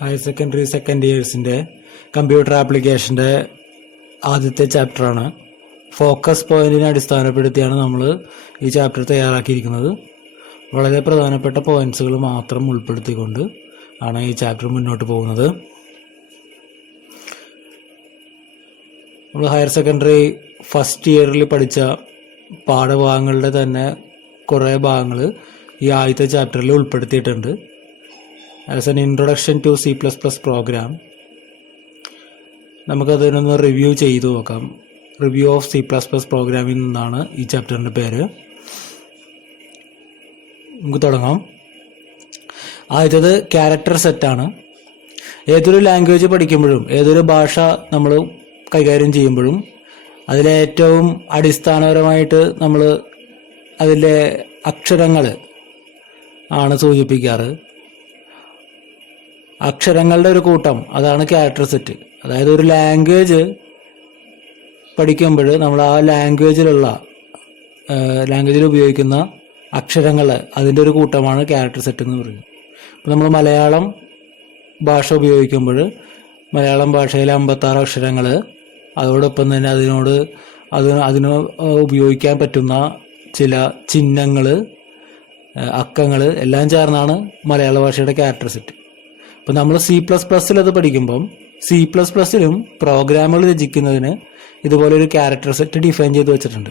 Higher secondary second ഇയേഴ്സിൻ്റെ computer ആപ്ലിക്കേഷൻ്റെ ആദ്യത്തെ ചാപ്റ്ററാണ്. ഫോക്കസ് പോയിന്റിനെ അടിസ്ഥാനപ്പെടുത്തിയാണ് നമ്മൾ ഈ ചാപ്റ്റർ തയ്യാറാക്കിയിരിക്കുന്നത്. വളരെ പ്രധാനപ്പെട്ട പോയിന്റ്സുകൾ മാത്രം ഉൾപ്പെടുത്തിക്കൊണ്ട് ആണ് ഈ ചാപ്റ്റർ മുന്നോട്ട് പോകുന്നത്. നമ്മൾ ഹയർ സെക്കൻഡറി ഫസ്റ്റ് ഇയറിൽ പഠിച്ച പാഠഭാഗങ്ങളുടെ തന്നെ കുറേ ഭാഗങ്ങൾ ഈ ആദ്യത്തെ ചാപ്റ്ററിൽ ഉൾപ്പെടുത്തിയിട്ടുണ്ട്. As an introduction to C++ program നമുക്കതിനൊന്ന് റിവ്യൂ ചെയ്തു നോക്കാം. റിവ്യൂ ഓഫ് C++ പ്രോഗ്രാമിംഗ് എന്നാണ് ഈ ചാപ്റ്ററിൻ്റെ പേര്. നമുക്ക് തുടങ്ങാം. ആദ്യത്തേത് ക്യാരക്ടർ സെറ്റാണ്. ഏതൊരു ലാംഗ്വേജ് പഠിക്കുമ്പോഴും ഏതൊരു ഭാഷ നമ്മൾ കൈകാര്യം ചെയ്യുമ്പോഴും അതിലെ ഏറ്റവും അടിസ്ഥാനപരമായിട്ട് നമ്മൾ അതിലെ അക്ഷരങ്ങൾ ആണ് സൂചിപ്പിക്കാറ്. അക്ഷരങ്ങളുടെ ഒരു കൂട്ടം, അതാണ് ക്യാരക്ടർ സെറ്റ്. അതായത് ഒരു ലാംഗ്വേജ് പഠിക്കുമ്പോൾ നമ്മൾ ആ ലാംഗ്വേജിൽ ഉപയോഗിക്കുന്ന അക്ഷരങ്ങൾ അതിൻ്റെ ഒരു കൂട്ടമാണ് ക്യാരക്ടർ സെറ്റ് എന്ന് പറയുന്നത്. ഇപ്പോൾ നമ്മൾ മലയാളം ഭാഷ ഉപയോഗിക്കുമ്പോൾ മലയാളം ഭാഷയിലെ 56 അക്ഷരങ്ങൾ, അതോടൊപ്പം തന്നെ അതിന് ഉപയോഗിക്കാൻ പറ്റുന്ന ചില ചിഹ്നങ്ങൾ, അക്കങ്ങൾ എല്ലാം ചേർന്നാണ് മലയാള ഭാഷയുടെ ക്യാരക്ടർ സെറ്റ്. അപ്പോൾ നമ്മൾ C++ൽ അത് പഠിക്കുമ്പം C++ലും പ്രോഗ്രാമുകൾ രചിക്കുന്നതിന് ഇതുപോലെ ഒരു ക്യാരക്ടർ സെറ്റ് ഡിഫൈൻ ചെയ്ത് വെച്ചിട്ടുണ്ട്.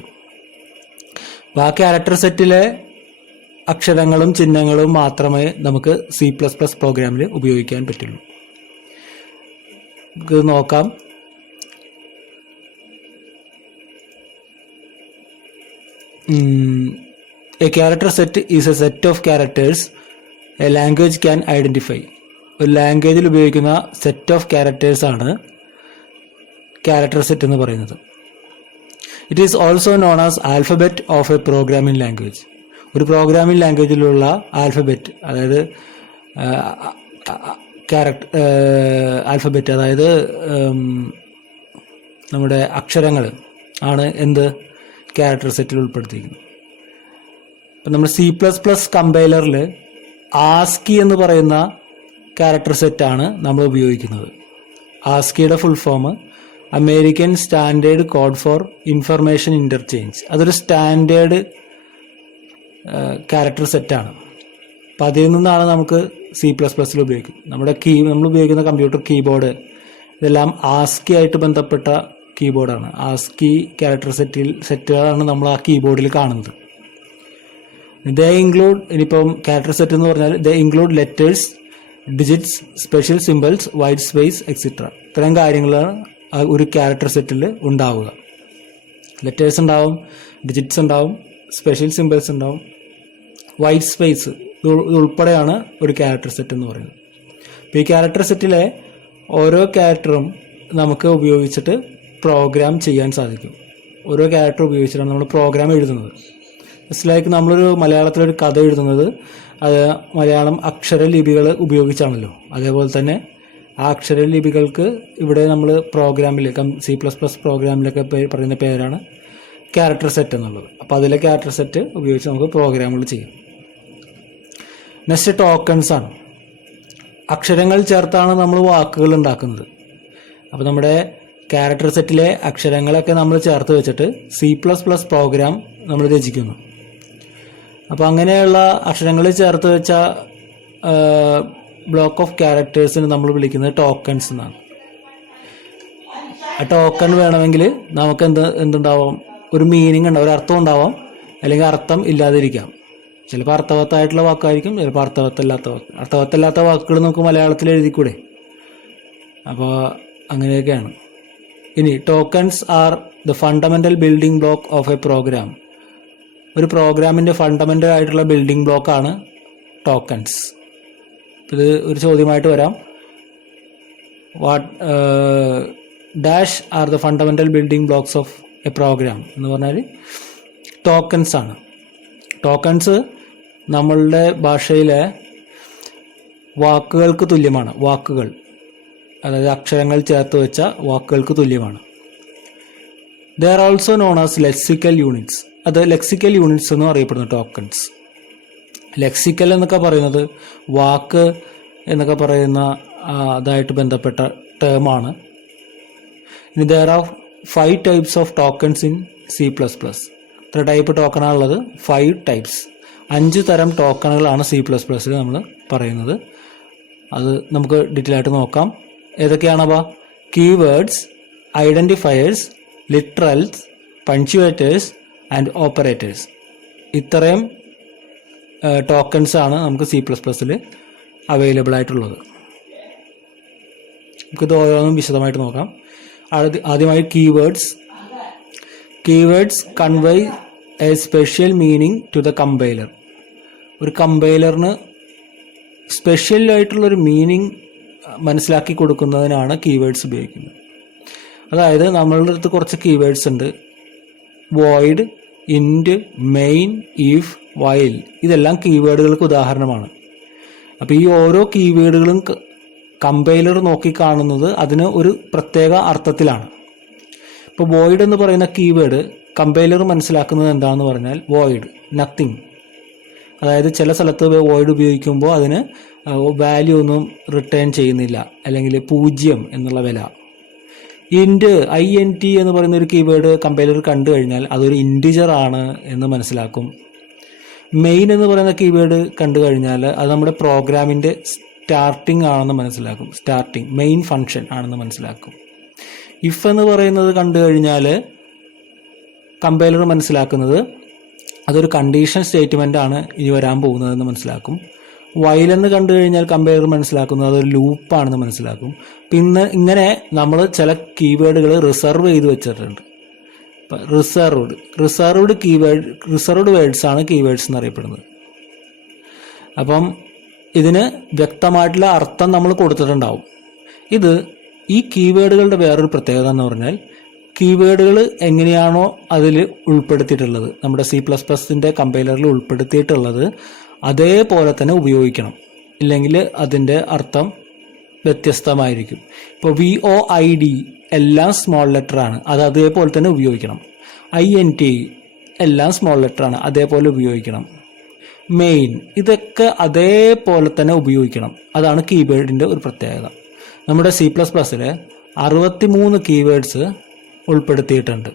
അപ്പോൾ ആ ക്യാരക്ടർ സെറ്റിലെ അക്ഷരങ്ങളും ചിഹ്നങ്ങളും മാത്രമേ നമുക്ക് C++ പ്രോഗ്രാമിൽ ഉപയോഗിക്കാൻ പറ്റുള്ളൂ. നമുക്ക് നോക്കാം. A character set is a set of characters a language can identify. ഒരു ലാംഗ്വേജിൽ ഉപയോഗിക്കുന്ന സെറ്റ് ഓഫ് ക്യാരക്ടേഴ്സ് ആണ് ക്യാരക്ടർ സെറ്റ് എന്ന് പറയുന്നത്. It is also known as alphabet of A programming language. ഒരു പ്രോഗ്രാമിംഗ് ലാംഗ്വേജിലുള്ള ആൽഫബറ്റ്, അതായത് ആൽഫബറ്റ് അതായത് നമ്മുടെ അക്ഷരങ്ങൾ ആണ് എന്ത് ക്യാരക്ടർ സെറ്റിൽ ഉൾപ്പെടുത്തിയിരിക്കുന്നത്. ഇപ്പം നമ്മൾ C++ കമ്പൈലറിൽ ആസ്കി എന്ന് പറയുന്ന ക്യാരക്ടർ സെറ്റാണ് നമ്മൾ ഉപയോഗിക്കുന്നത്. ആസ്കിയുടെ full form American standard code for information interchange. അതൊരു സ്റ്റാൻഡേർഡ് ക്യാരക്ടർ സെറ്റാണ്. അപ്പം അതിൽ നിന്നാണ് നമുക്ക് C++ൽ ഉപയോഗിക്കുന്നത്. നമ്മൾ ഉപയോഗിക്കുന്ന കമ്പ്യൂട്ടർ കീബോർഡ് ഇതെല്ലാം ആസ്കി ആയിട്ട് ബന്ധപ്പെട്ട കീബോർഡാണ്. ആസ്കി ക്യാരക്ടർ സെറ്റുകളാണ് നമ്മൾ ആ കീബോർഡിൽ കാണുന്നത്. ഇനിയിപ്പം ക്യാരക്ടർ സെറ്റ് എന്ന് പറഞ്ഞാൽ include letters, digits, special symbols, white space etcetera. ഇത്തരം കാര്യങ്ങളാണ് ഒരു ക്യാരക്ടർ സെറ്റിൽ ഉണ്ടാവുക. ലെറ്റേഴ്സ് ഉണ്ടാവും, ഡിജിറ്റ്സ് ഉണ്ടാവും, സ്പെഷ്യൽ സിംബൽസ് ഉണ്ടാവും, വൈറ്റ് സ്പേസ് ഇതുൾപ്പെടെയാണ് ഒരു ക്യാരക്ടർ സെറ്റ് എന്ന് പറയുന്നത്. അപ്പോൾ ഈ ക്യാരക്ടർ സെറ്റിലെ ഓരോ ക്യാരക്ടറും നമുക്ക് ഉപയോഗിച്ചിട്ട് പ്രോഗ്രാം ചെയ്യാൻ സാധിക്കും. ഓരോ ക്യാരക്ടർ ഉപയോഗിച്ചിട്ടാണ് നമ്മൾ പ്രോഗ്രാം എഴുതുന്നത്. ജസ്റ്റ് ലൈക്ക് നമ്മളൊരു മലയാളത്തിലൊരു കഥ എഴുതുന്നത് അത് മലയാളം അക്ഷരലിപികൾ ഉപയോഗിച്ചാണല്ലോ. അതേപോലെ തന്നെ ആ അക്ഷരലിപികൾക്ക് ഇവിടെ നമ്മൾ പ്രോഗ്രാമിൽ C++ പ്രോഗ്രാമിലൊക്കെ പറയുന്ന പേരാണ് ക്യാരക്ടർ സെറ്റ് എന്നുള്ളത്. അപ്പോൾ അതിലെ ക്യാരക്ടർ സെറ്റ് ഉപയോഗിച്ച് നമുക്ക് പ്രോഗ്രാമുകൾ ചെയ്യാം. നെക്സ്റ്റ് ടോക്കൺസ് ആണ്. അക്ഷരങ്ങൾ ചേർത്താണ് നമ്മൾ വാക്കുകൾ ഉണ്ടാക്കുന്നത്. അപ്പോൾ നമ്മുടെ ക്യാരക്ടർ സെറ്റിലെ അക്ഷരങ്ങളൊക്കെ നമ്മൾ ചേർത്ത് വെച്ചിട്ട് C++ പ്രോഗ്രാം നമ്മൾ രചിക്കുന്നു. അപ്പോൾ അങ്ങനെയുള്ള അക്ഷരങ്ങൾ ചേർത്ത് വെച്ച ബ്ലോക്ക് ഓഫ് ക്യാരക്ടേഴ്സിന് നമ്മൾ വിളിക്കുന്നത് ടോക്കൺസ് എന്നാണ്. ആ ടോക്കൺ വേണമെങ്കിൽ നമുക്ക് എന്തുണ്ടാവാം, ഒരു മീനിങ് ഉണ്ടാവും, ഒരു അർത്ഥം ഉണ്ടാവാം, അല്ലെങ്കിൽ അർത്ഥം ഇല്ലാതിരിക്കാം. ചിലപ്പോൾ അർത്ഥവത്തായിട്ടുള്ള വാക്കായിരിക്കും, ചിലപ്പോൾ അർത്ഥവത്തല്ലാത്ത വാക്കുകൾ നമുക്ക് മലയാളത്തിൽ എഴുതിക്കൂടെ. അപ്പോൾ അങ്ങനെയൊക്കെയാണ്. ഇനി tokens are the fundamental building block of a program. ഒരു പ്രോഗ്രാമിൻ്റെ ഫണ്ടമെന്റൽ ആയിട്ടുള്ള ബിൽഡിംഗ് ബ്ലോക്കാണ് ടോക്കൺസ്. ഇത് ഒരു ചോദ്യമായിട്ട് വരാം. Dash are the fundamental building blocks of a program എന്ന് പറഞ്ഞാൽ ടോക്കൺസ് ആണ്. ടോക്കൺസ് നമ്മളുടെ ഭാഷയിലെ വാക്കുകൾക്ക് തുല്യമാണ്. വാക്കുകൾ, അതായത് അക്ഷരങ്ങൾ ചേർത്ത് വെച്ച വാക്കുകൾക്ക് തുല്യമാണ്. ദേ are also known as lexical units. അത് ലെക്സിക്കൽ യൂണിറ്റ്സ് എന്നും അറിയപ്പെടുന്നു ടോക്കൺസ്. ലെക്സിക്കൽ എന്നൊക്കെ പറയുന്നത് വാക്ക് എന്നൊക്കെ പറയുന്ന അതായിട്ട് ബന്ധപ്പെട്ട ടേമാണ്. ഇനി there are 5 types of tokens in C++. എത്ര ടൈപ്പ് ടോക്കണാണുള്ളത്? 5 types. 5 തരം ടോക്കണുകളാണ് C++ൽ നമ്മൾ പറയുന്നത്. അത് നമുക്ക് ഡീറ്റെയിൽ ആയിട്ട് നോക്കാം. ഏതൊക്കെയാണവ? Keywords, identifiers, literals, punctuators and operators. ഇത്രയും ടോക്കൺസ് ആണ് നമുക്ക് C++ൽ അവൈലബിൾ ആയിട്ടുള്ളത്. നമുക്കിത് ഓരോന്നും വിശദമായിട്ട് നോക്കാം. ആദ്യമായി keywords. Keywords convey a special meaning to the compiler. ഒരു കമ്പൈലറിന് സ്പെഷ്യൽ ആയിട്ടുള്ളൊരു മീനിങ് മനസ്സിലാക്കി കൊടുക്കുന്നതിനാണ് കീവേഡ്സ് ഉപയോഗിക്കുന്നത്. അതായത് നമ്മളുടെ അടുത്ത് കുറച്ച് കീവേഡ്സ് ഉണ്ട്. Void, int, main, if, while. ഇതെല്ലാം കീവേഡുകൾക്ക് ഉദാഹരണമാണ്. അപ്പോൾ ഈ ഓരോ കീവേഡുകളും കമ്പൈലർ നോക്കിക്കാണുന്നത് അതിന് ഒരു പ്രത്യേക അർത്ഥത്തിലാണ്. ഇപ്പോൾ വോയിഡ് എന്ന് പറയുന്ന കീവേഡ് കമ്പൈലർ മനസ്സിലാക്കുന്നത് എന്താണെന്ന് പറഞ്ഞാൽ വോയിഡ്, നത്തിങ്. അതായത് ചില സ്ഥലത്ത് വോയിഡ് ഉപയോഗിക്കുമ്പോൾ അതിന് വാല്യൂ ഒന്നും റിട്ടേൺ ചെയ്യുന്നില്ല, അല്ലെങ്കിൽ 0 എന്നുള്ള വില. ഇൻറ്റ്, INT എന്ന് പറയുന്ന ഒരു കീവേഡ് കമ്പൈലർ കണ്ടു കഴിഞ്ഞാൽ അതൊരു ഇൻറ്റിജർ ആണ് എന്ന് മനസ്സിലാക്കും. മെയിൻ എന്ന് പറയുന്ന കീവേഡ് കണ്ടു കഴിഞ്ഞാൽ അത് നമ്മുടെ പ്രോഗ്രാമിൻ്റെ സ്റ്റാർട്ടിംഗ് ആണെന്ന് മനസ്സിലാക്കും. സ്റ്റാർട്ടിംഗ്, മെയിൻ ഫംഗ്ഷൻ ആണെന്ന് മനസ്സിലാക്കും. ഇഫ് എന്ന് പറയുന്നത് കണ്ടു കഴിഞ്ഞാൽ കമ്പൈലർ മനസ്സിലാക്കുന്നത് അതൊരു കണ്ടീഷൻ സ്റ്റേറ്റ്മെൻ്റ് ആണ് ഇനി വരാൻ പോകുന്നതെന്ന് മനസ്സിലാക്കും. വൈൽ എന്ന് കണ്ടു കഴിഞ്ഞാൽ കമ്പൈലർ മനസ്സിലാക്കുന്നത് അതൊരു ലൂപ്പാണെന്ന് മനസ്സിലാക്കും. പിന്നെ ഇങ്ങനെ നമ്മൾ ചില കീവേഡുകൾ റിസർവ് ചെയ്ത് വെച്ചിട്ടുണ്ട്. റിസർവ്ഡ് വേർഡ്സ് ആണ് കീവേഡ്സ് എന്നറിയപ്പെടുന്നത്. അപ്പം ഇതിന് വ്യക്തമായിട്ടുള്ള അർത്ഥം നമ്മൾ കൊടുത്തിട്ടുണ്ടാവും. ഈ കീവേഡുകളുടെ വേറൊരു പ്രത്യേകത എന്ന് പറഞ്ഞാൽ കീവേഡുകൾ എങ്ങനെയാണോ അതിൽ ഉൾപ്പെടുത്തിയിട്ടുള്ളത്, നമ്മുടെ C++ൻ്റെ കമ്പൈലറിൽ ഉൾപ്പെടുത്തിയിട്ടുള്ളത് അതേപോലെ തന്നെ ഉപയോഗിക്കണം. ഇല്ലെങ്കിൽ അതിൻ്റെ അർത്ഥം വ്യത്യസ്തമായിരിക്കും. ഇപ്പോൾ VOID എല്ലാം സ്മോൾ ലെറ്റർ ആണ്, അത് അതേപോലെ തന്നെ ഉപയോഗിക്കണം. INT എല്ലാം സ്മോൾ ലെറ്റർ ആണ്, അതേപോലെ ഉപയോഗിക്കണം. മെയിൻ ഇതൊക്കെ അതേപോലെ തന്നെ ഉപയോഗിക്കണം. അതാണ് കീവേഡിൻ്റെ ഒരു പ്രത്യേകത. നമ്മുടെ C++ൽ 63 കീവേഡ്സ് ഉൾപ്പെടുത്തിയിട്ടുണ്ട്.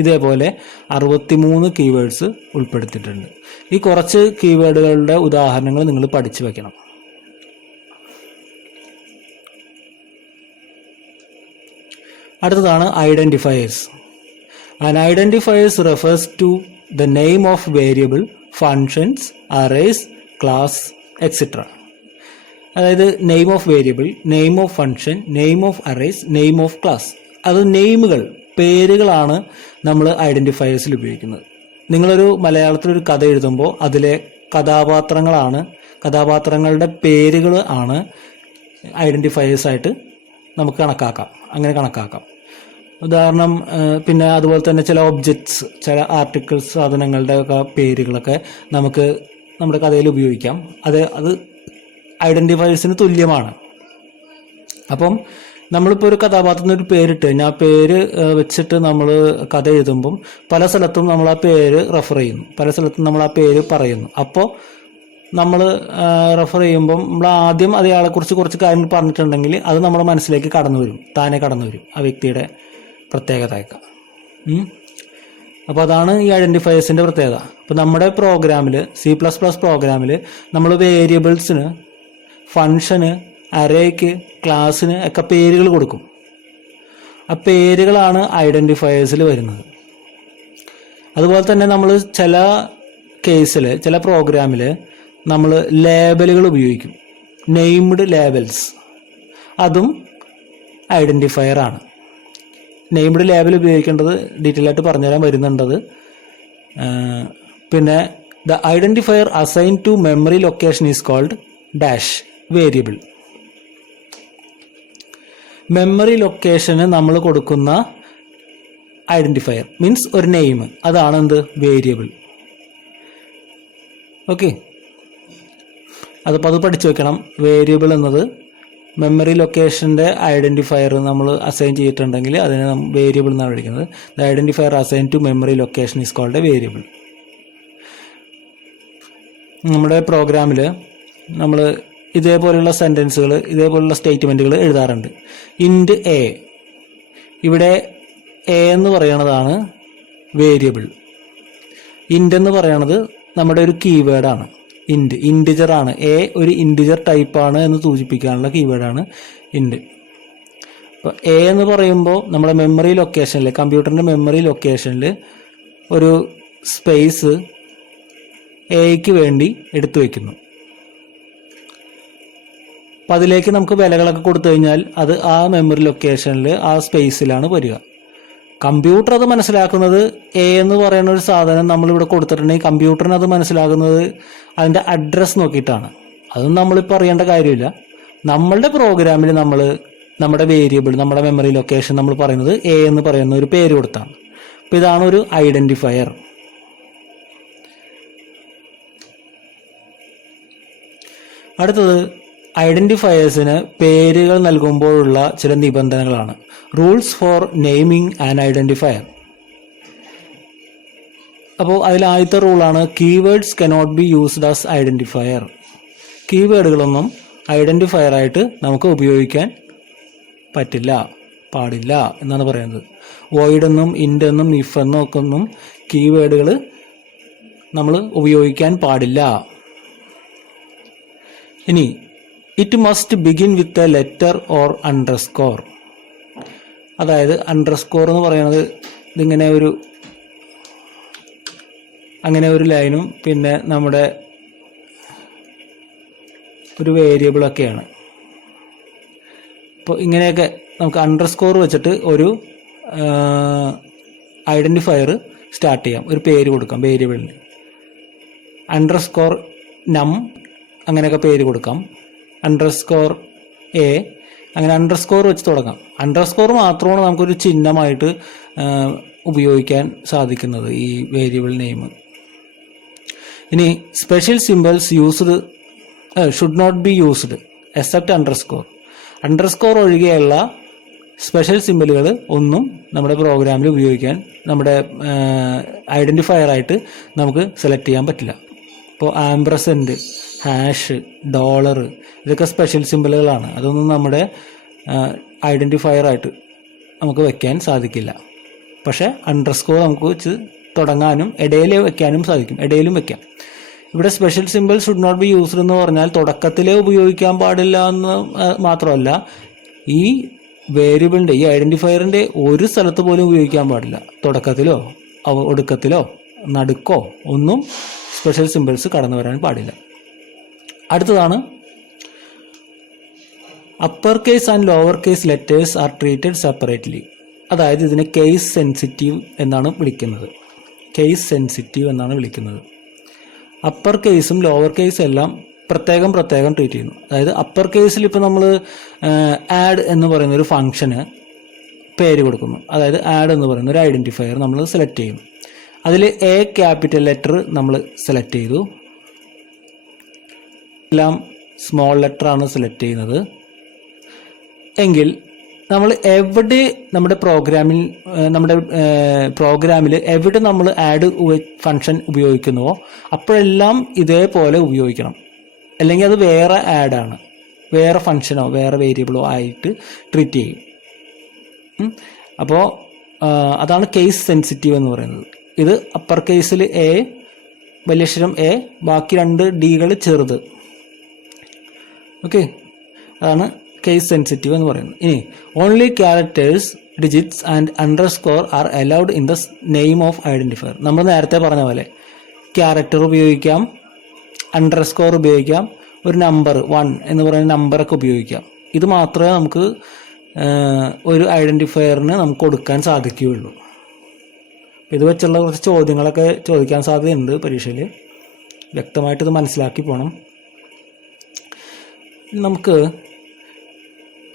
ഇതേപോലെ 63 കീവേഡ്സ് ഉൾപ്പെടുത്തിയിട്ടുണ്ട്. ഈ കുറച്ച് കീവേഡുകളുടെ ഉദാഹരണങ്ങൾ നിങ്ങൾ പഠിച്ചു വെക്കണം. അടുത്തതാണ് identifiers. An identifiers refers to the name of variable, functions, arrays, class, etc. അതായത് name of variable, name of function, name of arrays, name of class. അത് നെയിമുകൾ, പേരുകളാണ് നമ്മൾ ഐഡൻറ്റിഫയേഴ്സിൽ ഉപയോഗിക്കുന്നത്. നിങ്ങളൊരു മലയാളത്തിലൊരു കഥ എഴുതുമ്പോൾ അതിലെ കഥാപാത്രങ്ങളുടെ പേരുകൾ ആണ് ഐഡൻറ്റിഫയേഴ്സായിട്ട് നമുക്ക് അങ്ങനെ കണക്കാക്കാം. ഉദാഹരണം, പിന്നെ അതുപോലെ തന്നെ ചില ഒബ്ജക്ട്സ്, ചില ആർട്ടിക്കിൾസ്, സാധനങ്ങളുടെ ഒക്കെ പേരുകളൊക്കെ നമുക്ക് നമ്മുടെ കഥയിൽ ഉപയോഗിക്കാം. അത് ഐഡൻറ്റിഫയേഴ്സിന് തുല്യമാണ്. അപ്പം നമ്മളിപ്പോൾ ഒരു കഥാപാത്രത്തിന് ഒരു പേരിട്ട് കഴിഞ്ഞാൽ ആ പേര് വെച്ചിട്ട് നമ്മൾ കഥ എഴുതുമ്പം പല സ്ഥലത്തും നമ്മൾ ആ പേര് റെഫർ ചെയ്യുന്നു, പല സ്ഥലത്തും നമ്മൾ ആ പേര് പറയുന്നു. അപ്പോൾ നമ്മൾ റെഫർ ചെയ്യുമ്പം നമ്മൾ ആദ്യം അയാളെക്കുറിച്ച് കുറച്ച് കാര്യങ്ങൾ പറഞ്ഞിട്ടുണ്ടെങ്കിൽ അത് നമ്മുടെ മനസ്സിലേക്ക് താനെ കടന്നു വരും ആ വ്യക്തിയുടെ പ്രത്യേകതയൊക്കെ. അപ്പോൾ അതാണ് ഈ ഐഡൻറ്റിഫയേഴ്സിൻ്റെ പ്രത്യേകത. അപ്പോൾ നമ്മുടെ പ്രോഗ്രാമിൽ, C++ പ്രോഗ്രാമിൽ നമ്മൾ വേരിയബിൾസിന്, ഫംഗ്ഷന്, അറേക്ക്, ക്ലാസ്സിന് ഒക്കെ പേരുകൾ കൊടുക്കും. ആ പേരുകളാണ് ഐഡൻറ്റിഫയേഴ്സിൽ വരുന്നത്. അതുപോലെ തന്നെ നമ്മൾ ചില കേസിൽ, ചില പ്രോഗ്രാമിൽ നമ്മൾ ലേബലുകൾ ഉപയോഗിക്കും, നെയിംഡ് ലേബൽസ്. അതും ഐഡൻറ്റിഫയർ ആണ്. നെയിംഡ് ലേബൽ ഉപയോഗിക്കേണ്ടത് ഡീറ്റെയിൽ ആയിട്ട് പറഞ്ഞുതരാൻ വരുന്നുണ്ടത്. പിന്നെ the identifier assign to memory location is called dash variable. Memory ലൊക്കേഷന് നമ്മൾ കൊടുക്കുന്ന ഐഡൻറ്റിഫയർ മീൻസ് ഒരു നെയിം, അതാണ് എന്ത്? വേരിയബിൾ. ഓക്കെ, അത് പഠിച്ചു വെക്കണം. വേരിയബിൾ എന്നത് മെമ്മറി ലൊക്കേഷൻ്റെ ഐഡൻറ്റിഫയർ നമ്മൾ അസൈൻ ചെയ്തിട്ടുണ്ടെങ്കിൽ അതിനെ വേരിയബിൾ എന്നാണ് വിളിക്കുന്നത്. The identifier assign to memory location is called a variable. നമ്മുടെ പ്രോഗ്രാമിൽ നമ്മൾ ഇതേപോലെയുള്ള സെൻറ്റൻസുകൾ, ഇതേപോലുള്ള സ്റ്റേറ്റ്മെൻറ്റുകൾ എഴുതാറുണ്ട്. ഇൻറ്റ് എ, ഇവിടെ എ എന്ന് പറയുന്നതാണ് വേരിയബിൾ. ഇൻറ്റ് എന്ന് പറയുന്നത് നമ്മുടെ ഒരു കീവേഡാണ്. ഇൻറ്റിജർ ആണ്. എ ഒരു ഇൻറ്റിജർ ടൈപ്പാണ് എന്ന് സൂചിപ്പിക്കാനുള്ള കീവേഡാണ് ഇൻറ്റ്. അപ്പോൾ എ എന്ന് പറയുമ്പോൾ നമ്മുടെ മെമ്മറി ലൊക്കേഷനിൽ, കമ്പ്യൂട്ടറിൻ്റെ മെമ്മറി ലൊക്കേഷനിൽ ഒരു സ്പേസ് എക്ക് വേണ്ടി എടുത്തു വയ്ക്കുന്നു. അപ്പം അതിലേക്ക് നമുക്ക് വിലകളൊക്കെ കൊടുത്തു കഴിഞ്ഞാൽ അത് ആ മെമ്മറി ലൊക്കേഷനിൽ ആ സ്പേസിലാണ് വരിക. കമ്പ്യൂട്ടർ അത് മനസ്സിലാക്കുന്നത് എ എന്ന് പറയുന്ന ഒരു സാധനം നമ്മളിവിടെ കൊടുത്തിട്ടുണ്ടെങ്കിൽ കമ്പ്യൂട്ടറിന് അത് മനസ്സിലാക്കുന്നത് അതിൻ്റെ അഡ്രസ്സ് നോക്കിയിട്ടാണ്. അതൊന്നും നമ്മളിപ്പോൾ അറിയേണ്ട കാര്യമില്ല. നമ്മളുടെ പ്രോഗ്രാമിൽ നമ്മൾ നമ്മുടെ വേരിയബിൾ, നമ്മുടെ മെമ്മറി ലൊക്കേഷൻ നമ്മൾ പറയുന്നത് എ എന്ന് പറയുന്ന ഒരു പേര് കൊടുത്താണ്. അപ്പോൾ ഇതാണ് ഒരു ഐഡൻറ്റിഫയർ. അടുത്തത് ഐഡൻറ്റിഫയേഴ്സിന് പേരുകൾ നൽകുമ്പോഴുള്ള ചില നിബന്ധനകളാണ്. Rules for naming an identifier. അപ്പോൾ അതിലാദ്യത്തെ റൂളാണ് keywords cannot be used as identifier. കീവേഡുകളൊന്നും ഐഡൻറ്റിഫയർ ആയിട്ട് നമുക്ക് ഉപയോഗിക്കാൻ പാടില്ല എന്നാണ് പറയുന്നത്. വോയിഡ് എന്നും ഇൻറ്റ് എന്നും ഇഫ് എന്നും ഒക്കെ ഒന്നും കീവേഡുകൾ നമ്മൾ ഉപയോഗിക്കാൻ പാടില്ല. ഇനി it must begin with a letter or underscore. അതായത് അണ്ടർസ്കോർ എന്ന് പറയുന്നത് ഇതിങ്ങനെ അങ്ങനെ ഒരു ലൈനും പിന്നെ നമ്മുടെ ഒരു വേരിയബിളൊക്കെയാണ്. അപ്പോൾ ഇങ്ങനെയൊക്കെ നമുക്ക് അണ്ടർസ്കോർ വെച്ചിട്ട് ഒരു ഐഡൻറ്റിഫയർ സ്റ്റാർട്ട് ചെയ്യാം, ഒരു പേര് കൊടുക്കാം വേരിയബിളിന്. അണ്ടർസ്കോർ നം അങ്ങനെയൊക്കെ പേര് കൊടുക്കാം. അണ്ടർസ്കോർ എ, അങ്ങനെ അണ്ടർസ്കോർ വെച്ച് തുടങ്ങാം. അണ്ടർസ്കോർ മാത്രമാണ് നമുക്കൊരു ചിഹ്നമായിട്ട് ഉപയോഗിക്കാൻ സാധിക്കുന്നത് ഈ വേരിയബിൾ നെയിം. ഇനി special symbols used should not be used except underscore. Underscore ഒഴികെയുള്ള സ്പെഷ്യൽ സിംബലുകൾ ഒന്നും നമ്മുടെ പ്രോഗ്രാമിൽ ഉപയോഗിക്കാൻ, നമ്മുടെ ഐഡൻറ്റിഫയർ ആയിട്ട് നമുക്ക് സെലക്ട് ചെയ്യാൻ പറ്റില്ല. ഇപ്പോൾ ആംബ്രസെൻറ്റ്, ഹാഷ്, ഡോളർ ഇതൊക്കെ സ്പെഷ്യൽ സിംബലുകളാണ്. അതൊന്നും നമ്മുടെ ഐഡൻറ്റിഫയർ ആയിട്ട് നമുക്ക് വെക്കാൻ സാധിക്കില്ല. പക്ഷേ അണ്ടർസ്കോർ നമുക്ക് വെച്ച് തുടങ്ങാനും ഇടയിൽ വെക്കാനും സാധിക്കും, ഇടയിലും വെക്കാം. ഇവിടെ special symbol should not be used എന്ന് പറഞ്ഞാൽ തുടക്കത്തിലേ ഉപയോഗിക്കാൻ പാടില്ല എന്ന് മാത്രമല്ല, ഈ വേരിയബിളിൻ്റെ, ഈ ഐഡൻറ്റിഫയറിൻ്റെ ഒരു സ്ഥലത്ത് പോലും ഉപയോഗിക്കാൻ പാടില്ല. തുടക്കത്തിലോ ഒടുക്കത്തിലോ നടുക്കോ ഒന്നും സ്പെഷ്യൽ സിംബൽസ് കടന്നു വരാൻ പാടില്ല. അടുത്തതാണ് upper case and lower case letters R treated separately. അതായത് ഇതിനെ കേസ് സെൻസിറ്റീവ് എന്നാണ് വിളിക്കുന്നത്. അപ്പർ കേസും ലോവർ കേസും എല്ലാം പ്രത്യേകം ട്രീറ്റ് ചെയ്യുന്നു. അതായത് അപ്പർ കേസിൽ ഇപ്പോൾ നമ്മൾ ആഡ് എന്ന് പറയുന്ന ഒരു ഫംഗ്ഷന് പേര് കൊടുക്കുന്നു. അതായത് ആഡ് എന്ന് പറയുന്ന ഒരു ഐഡൻറ്റിഫയർ നമ്മൾ സെലക്ട് ചെയ്യുന്നു. അതിൽ എ ക്യാപിറ്റൽ ലെറ്റർ നമ്മൾ സെലക്ട് ചെയ്തു. എല്ലാം സ്മോൾ ലെറ്ററാണ് സെലക്ട് ചെയ്യുന്നത് എങ്കിൽ നമ്മൾ എവിടെ നമ്മുടെ പ്രോഗ്രാമിൽ എവിടെ നമ്മൾ ആഡ് ഫംഗ്ഷൻ ഉപയോഗിക്കുന്നുവോ അപ്പോഴെല്ലാം ഇതേപോലെ ഉപയോഗിക്കണം. അല്ലെങ്കിൽ അത് വേറെ ആഡാണ്, വേറെ ഫംഗ്ഷനോ വേറെ വേരിയബിളോ ആയിട്ട് ട്രീറ്റ് ചെയ്യും. അപ്പോൾ അതാണ് കേസ് സെൻസിറ്റീവ് എന്ന് പറയുന്നത്. ഇത് അപ്പർ കേസിൽ എ, വലിയക്ഷരം എ, ബാക്കി രണ്ട് ഡികൾ ചെറുത്. ഓക്കെ, അതാണ് കേസ് സെൻസിറ്റീവ് എന്ന് പറയുന്നത്. ഇനി only characters, digits and underscore are allowed in the name of identifier. നമ്മൾ നേരത്തെ പറഞ്ഞ പോലെ ക്യാരക്ടർ ഉപയോഗിക്കാം, അണ്ടർസ്കോർ ഉപയോഗിക്കാം, ഒരു നമ്പർ 1 എന്ന് പറയുന്ന നമ്പറൊക്കെ ഉപയോഗിക്കാം. ഇത് മാത്രമേ നമുക്ക് ഒരു ഐഡൻറ്റിഫയറിന് നമുക്ക് കൊടുക്കാൻ സാധിക്കുകയുള്ളൂ. ഇത് വെച്ചുള്ള കുറച്ച് ചോദ്യങ്ങളൊക്കെ ചോദിക്കാൻ സാധ്യതയുണ്ട് പരീക്ഷയിൽ. വ്യക്തമായിട്ട് ഇത് മനസ്സിലാക്കി പോകണം. നമുക്ക്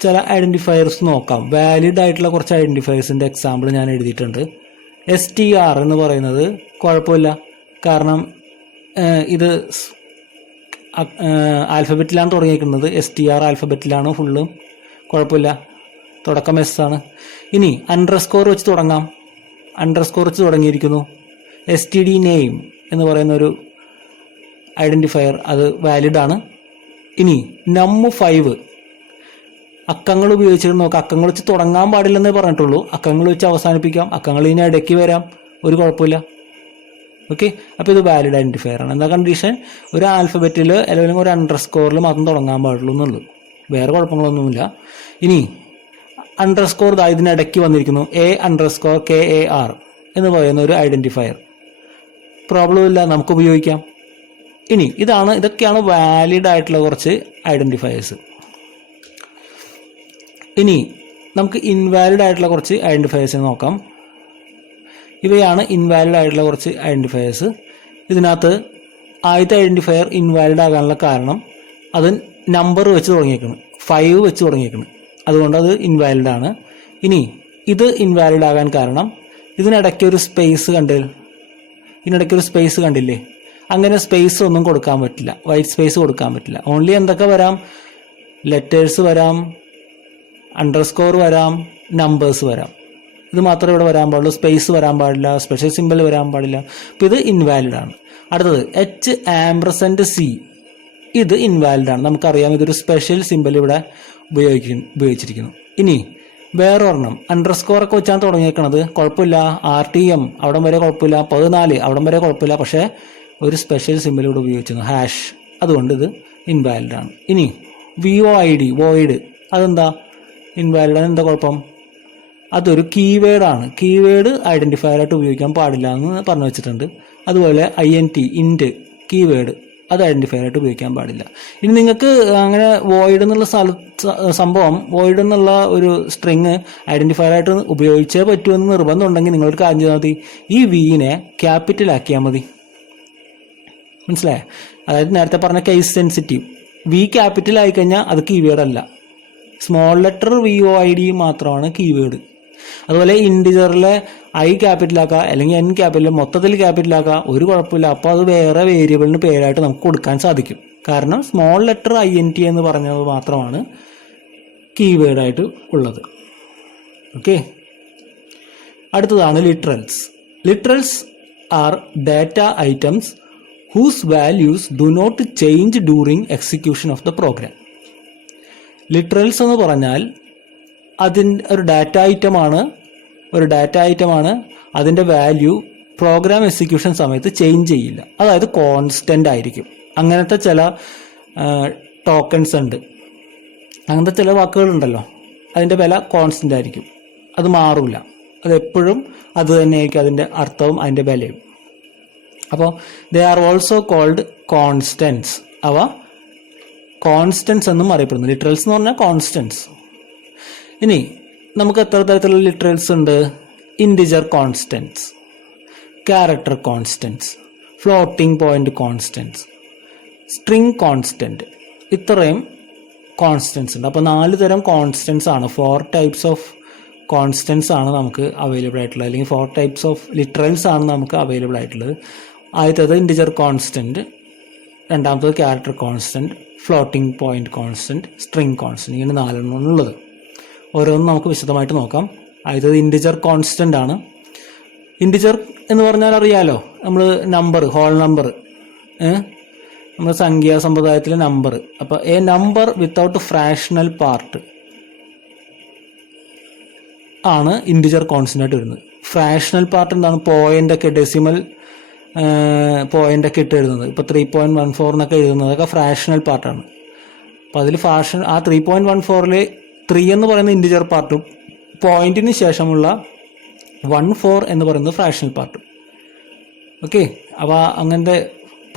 ചില ഐഡൻറ്റിഫയേഴ്സ് നോക്കാം. വാലിഡ് ആയിട്ടുള്ള കുറച്ച് ഐഡൻറ്റിഫയേഴ്സിൻ്റെ എക്സാമ്പിൾ ഞാൻ എഴുതിയിട്ടുണ്ട്. STR എന്ന് പറയുന്നത് കുഴപ്പമില്ല, കാരണം ഇത് ആൽഫബറ്റിലാണ് തുടങ്ങിയിരിക്കുന്നത്. STR ആൽഫബറ്റിലാണ് ഫുള്ളും, കുഴപ്പമില്ല, തുടക്കം S ആണ്. ഇനി അണ്ടർസ്കോർ വെച്ച് തുടങ്ങാം. അണ്ടർസ്കോർ വെച്ച് തുടങ്ങിയിരിക്കുന്നു. STD നെയിം എന്ന് പറയുന്ന ഒരു ഐഡൻറ്റിഫയർ, അത് വാലിഡ് ആണ്. ഇനി നമ്പർ 5 അക്കങ്ങൾ ഉപയോഗിച്ചിട്ട് നോക്കാം. അക്കങ്ങൾ വെച്ച് തുടങ്ങാൻ പാടില്ലെന്നേ പറഞ്ഞിട്ടുള്ളൂ. അക്കങ്ങൾ വെച്ച് അവസാനിപ്പിക്കാം, അക്കങ്ങൾ ഇനി ഇടയ്ക്ക് വരാം, ഒരു കുഴപ്പമില്ല. ഓക്കെ, അപ്പോൾ ഇത് വാലിഡ് ഐഡന്റിഫയർ ആണ്. എന്താ കണ്ടീഷൻ? ഒരു ആൽഫബറ്റിൽ അല്ലെങ്കിൽ ഒരു അണ്ടർസ്കോറിൽ മാത്രം തുടങ്ങാൻ പാടുള്ളൂ എന്നുള്ളൂ, വേറെ കുഴപ്പങ്ങളൊന്നുമില്ല. ഇനി അണ്ടർസ്കോർ ഇതിനിടയ്ക്ക് വന്നിരിക്കുന്നു, A_KAR എന്ന് പറയുന്ന ഒരു ഐഡന്റിഫയർ, പ്രോബ്ലം ഇല്ല, നമുക്ക് ഉപയോഗിക്കാം. ഇനി ഇതൊക്കെയാണ് വാലിഡ് ആയിട്ടുള്ള കുറച്ച് ഐഡന്റിഫയേഴ്സ്. ഇനി നമുക്ക് ഇൻവാലിഡ് ആയിട്ടുള്ള കുറച്ച് ഐഡന്റിഫയേഴ്സ് നോക്കാം. ഇവയാണ് ഇൻവാലിഡ് ആയിട്ടുള്ള കുറച്ച് ഐഡന്റിഫയേഴ്സ്. ഇതിനകത്ത് ആദ്യത്തെ ഐഡന്റിഫയർ ഇൻവാലിഡ് ആകാനുള്ള കാരണം അത് നമ്പർ വെച്ച് തുടങ്ങിയേക്കണം, 5 വെച്ച് തുടങ്ങിയേക്കണം, അതുകൊണ്ട് അത് ഇൻവാലിഡ് ആണ്. ഇനി ഇത് ഇൻവാലിഡ് ആകാൻ കാരണം ഇതിനിടയ്ക്ക് ഒരു സ്പേസ് കണ്ടില്ലേ? അങ്ങനെ സ്പേസ് ഒന്നും കൊടുക്കാൻ പറ്റില്ല, വൈറ്റ് സ്പേസ് കൊടുക്കാൻ പറ്റില്ല. ഓൺലി എന്തൊക്കെ വരാം? ലെറ്റേഴ്സ് വരാം, അണ്ടർസ്കോർ വരാം, നമ്പേഴ്സ് വരാം. ഇത് മാത്രമേ ഇവിടെ വരാൻ പാടുള്ളൂ. സ്പേസ് വരാൻ പാടില്ല, സ്പെഷ്യൽ സിമ്പിൾ വരാൻ പാടില്ല. അപ്പം ഇത് ഇൻവാലിഡ് ആണ്. അടുത്തത് H_C, ഇത് ഇൻവാലിഡ് ആണ്. നമുക്കറിയാം ഇതൊരു സ്പെഷ്യൽ സിമ്പിൾ ഇവിടെ ഉപയോഗിച്ചിരിക്കുന്നു. ഇനി വേറൊരെണ്ണം അണ്ടർസ്കോർ ഒക്കെ വെച്ചാണ് തുടങ്ങിയേക്കണത്, കുഴപ്പമില്ല. RTM അവിടം വരെ കുഴപ്പമില്ല, 14 അവിടം വരെ കുഴപ്പമില്ല. പക്ഷേ ഒരു സ്പെഷ്യൽ സിമ്പിൾ ഇവിടെ ഉപയോഗിച്ചിരുന്നു, ഹാഷ്, അതുകൊണ്ട് ഇത് ഇൻവാലിഡ് ആണ്. ഇനി VOID, വോയിഡ്, അതെന്താ ഇൻവാലിഡ് ആണ്? എന്താ കുഴപ്പം? അതൊരു കീവേഡാണ്. കീവേഡ് ഐഡന്റിഫയർ ആയിട്ട് ഉപയോഗിക്കാൻ പാടില്ല എന്ന് പറഞ്ഞു വെച്ചിട്ടുണ്ട്. അതുപോലെ INT, കീവേഡ്, അത് ഐഡന്റിഫയർ ആയിട്ട് ഉപയോഗിക്കാൻ പാടില്ല. ഇനി നിങ്ങൾക്ക് അങ്ങനെ വോയിഡ് എന്നുള്ള സംഭവം, വോയിഡ് എന്നുള്ള ഒരു സ്ട്രിങ് ഐഡന്റിഫയർ ആയിട്ട് ഉപയോഗിച്ചേ പറ്റുമെന്ന് നിർബന്ധം ഉണ്ടെങ്കിൽ നിങ്ങളൊരു കാര്യം ചെയ്താൽ മതി, ഈ വിനെ ക്യാപിറ്റൽ ആക്കിയാൽ മതി. മനസ്സിലായേ? അതായത് നേരത്തെ പറഞ്ഞ കേസ് സെൻസിറ്റീവ്, V ക്യാപിറ്റൽ ആയിക്കഴിഞ്ഞാൽ അത് കീവേഡ് അല്ല, സ്മോൾ ലെറ്റർ VOID മാത്രമാണ് കീവേഡ്. അതുപോലെ ഇൻഡിജറിലെ I ക്യാപിറ്റലാക്കുക അല്ലെങ്കിൽ N ക്യാപിറ്റൽ മൊത്തത്തിൽ ക്യാപിറ്റലാക്കുക, ഒരു കുഴപ്പമില്ല. അപ്പോൾ അത് വേറെ വേരിയബിളിന് പേരായിട്ട് നമുക്ക് കൊടുക്കാൻ സാധിക്കും. കാരണം സ്മോൾ ലെറ്റർ INT എന്ന് പറഞ്ഞത് മാത്രമാണ് കീവേഡായിട്ട് ഉള്ളത്. ഓക്കെ, അടുത്തതാണ് literals. Literals are data items whose values do not change during execution of the program. Literals എന്ന് പറഞ്ഞാൽ ഒരു ഡാറ്റ ഐറ്റമാണ്, അതിൻ്റെ വാല്യൂ പ്രോഗ്രാം എക്സിക്യൂഷൻ സമയത്ത് ചേഞ്ച് ചെയ്യില്ല, അതായത് കോൺസ്റ്റൻ്റ് ആയിരിക്കും. അങ്ങനത്തെ ചില ടോക്കൺസ് ഉണ്ട്, അങ്ങനത്തെ ചില വാക്കുകളുണ്ടല്ലോ, അതിൻ്റെ വില കോൺസ്റ്റൻ്റ് ആയിരിക്കും, അത് മാറില്ല, അതെപ്പോഴും അത് തന്നെയായിരിക്കും അതിൻ്റെ അർത്ഥവും അതിൻ്റെ വിലയും. അപ്പോൾ they are also called constants. അവ കോൺസ്റ്റൻസ് എന്നും അറിയപ്പെടുന്നു. ലിറ്ററൽസ് എന്ന് പറഞ്ഞാൽ കോൺസ്റ്റൻസ്. ഇനി നമുക്ക് എത്ര തരത്തിലുള്ള ലിറ്ററൽസ് ഉണ്ട്? Integer constants, character constants, floating point constants, string constant, ഇത്രയും കോൺസ്റ്റൻസ് ഉണ്ട്. അപ്പോൾ 4 തരം കോൺസ്റ്റൻസ് ആണ്, 4 ടൈപ്സ് ഓഫ് കോൺസ്റ്റൻസ് ആണ് നമുക്ക് അവൈലബിൾ ആയിട്ടുള്ളത്, അല്ലെങ്കിൽ 4 ടൈപ്സ് ഓഫ് ലിറ്ററൽസ് ആണ് നമുക്ക് അവൈലബിൾ ആയിട്ടുള്ളത്. ആദ്യത്തേത് ഇൻഡിജർ കോൺസ്റ്റൻറ്റ്, രണ്ടാമത്തത് character constant, floating point constant, string constant, ഇങ്ങനെ 4 ഉള്ളത്. ഓരോന്നും നമുക്ക് വിശദമായിട്ട് നോക്കാം. ആദ്യത്തേത് ഇൻഡിജർ കോൺസ്റ്റൻ്റ് ആണ്. ഇൻഡിജർ എന്ന് പറഞ്ഞാൽ അറിയാലോ, നമ്മൾ നമ്പർ, ഹോൾ നമ്പർ, നമ്മുടെ സംഖ്യാ സമ്പ്രദായത്തിലെ നമ്പർ. അപ്പോൾ A number without fractional part ആണ് ഇൻഡിജർ കോൺസ്റ്റൻ്റ് ആയിട്ട് വരുന്നത്. ഫ്രാക്ഷണൽ പാർട്ട് എന്താണ്? പോയിൻ്റൊക്കെ, ഡെസിമൽ പോയിൻ്റൊക്കെ ഇട്ട് എഴുതുന്നത്. ഇപ്പോൾ 3.14 എന്നൊക്കെ എഴുതുന്നതൊക്കെ ഫ്രാക്ഷണൽ പാർട്ടാണ്. അപ്പോൾ അതിൽ ആ 3.14 3 എന്ന് പറയുന്ന ഇൻഡിജർ പാർട്ടും പോയിന്റിന് ശേഷമുള്ള 14 എന്ന് പറയുന്നത് ഫ്രാക്ഷണൽ പാർട്ടും. ഓക്കെ, അപ്പോൾ അങ്ങനത്തെ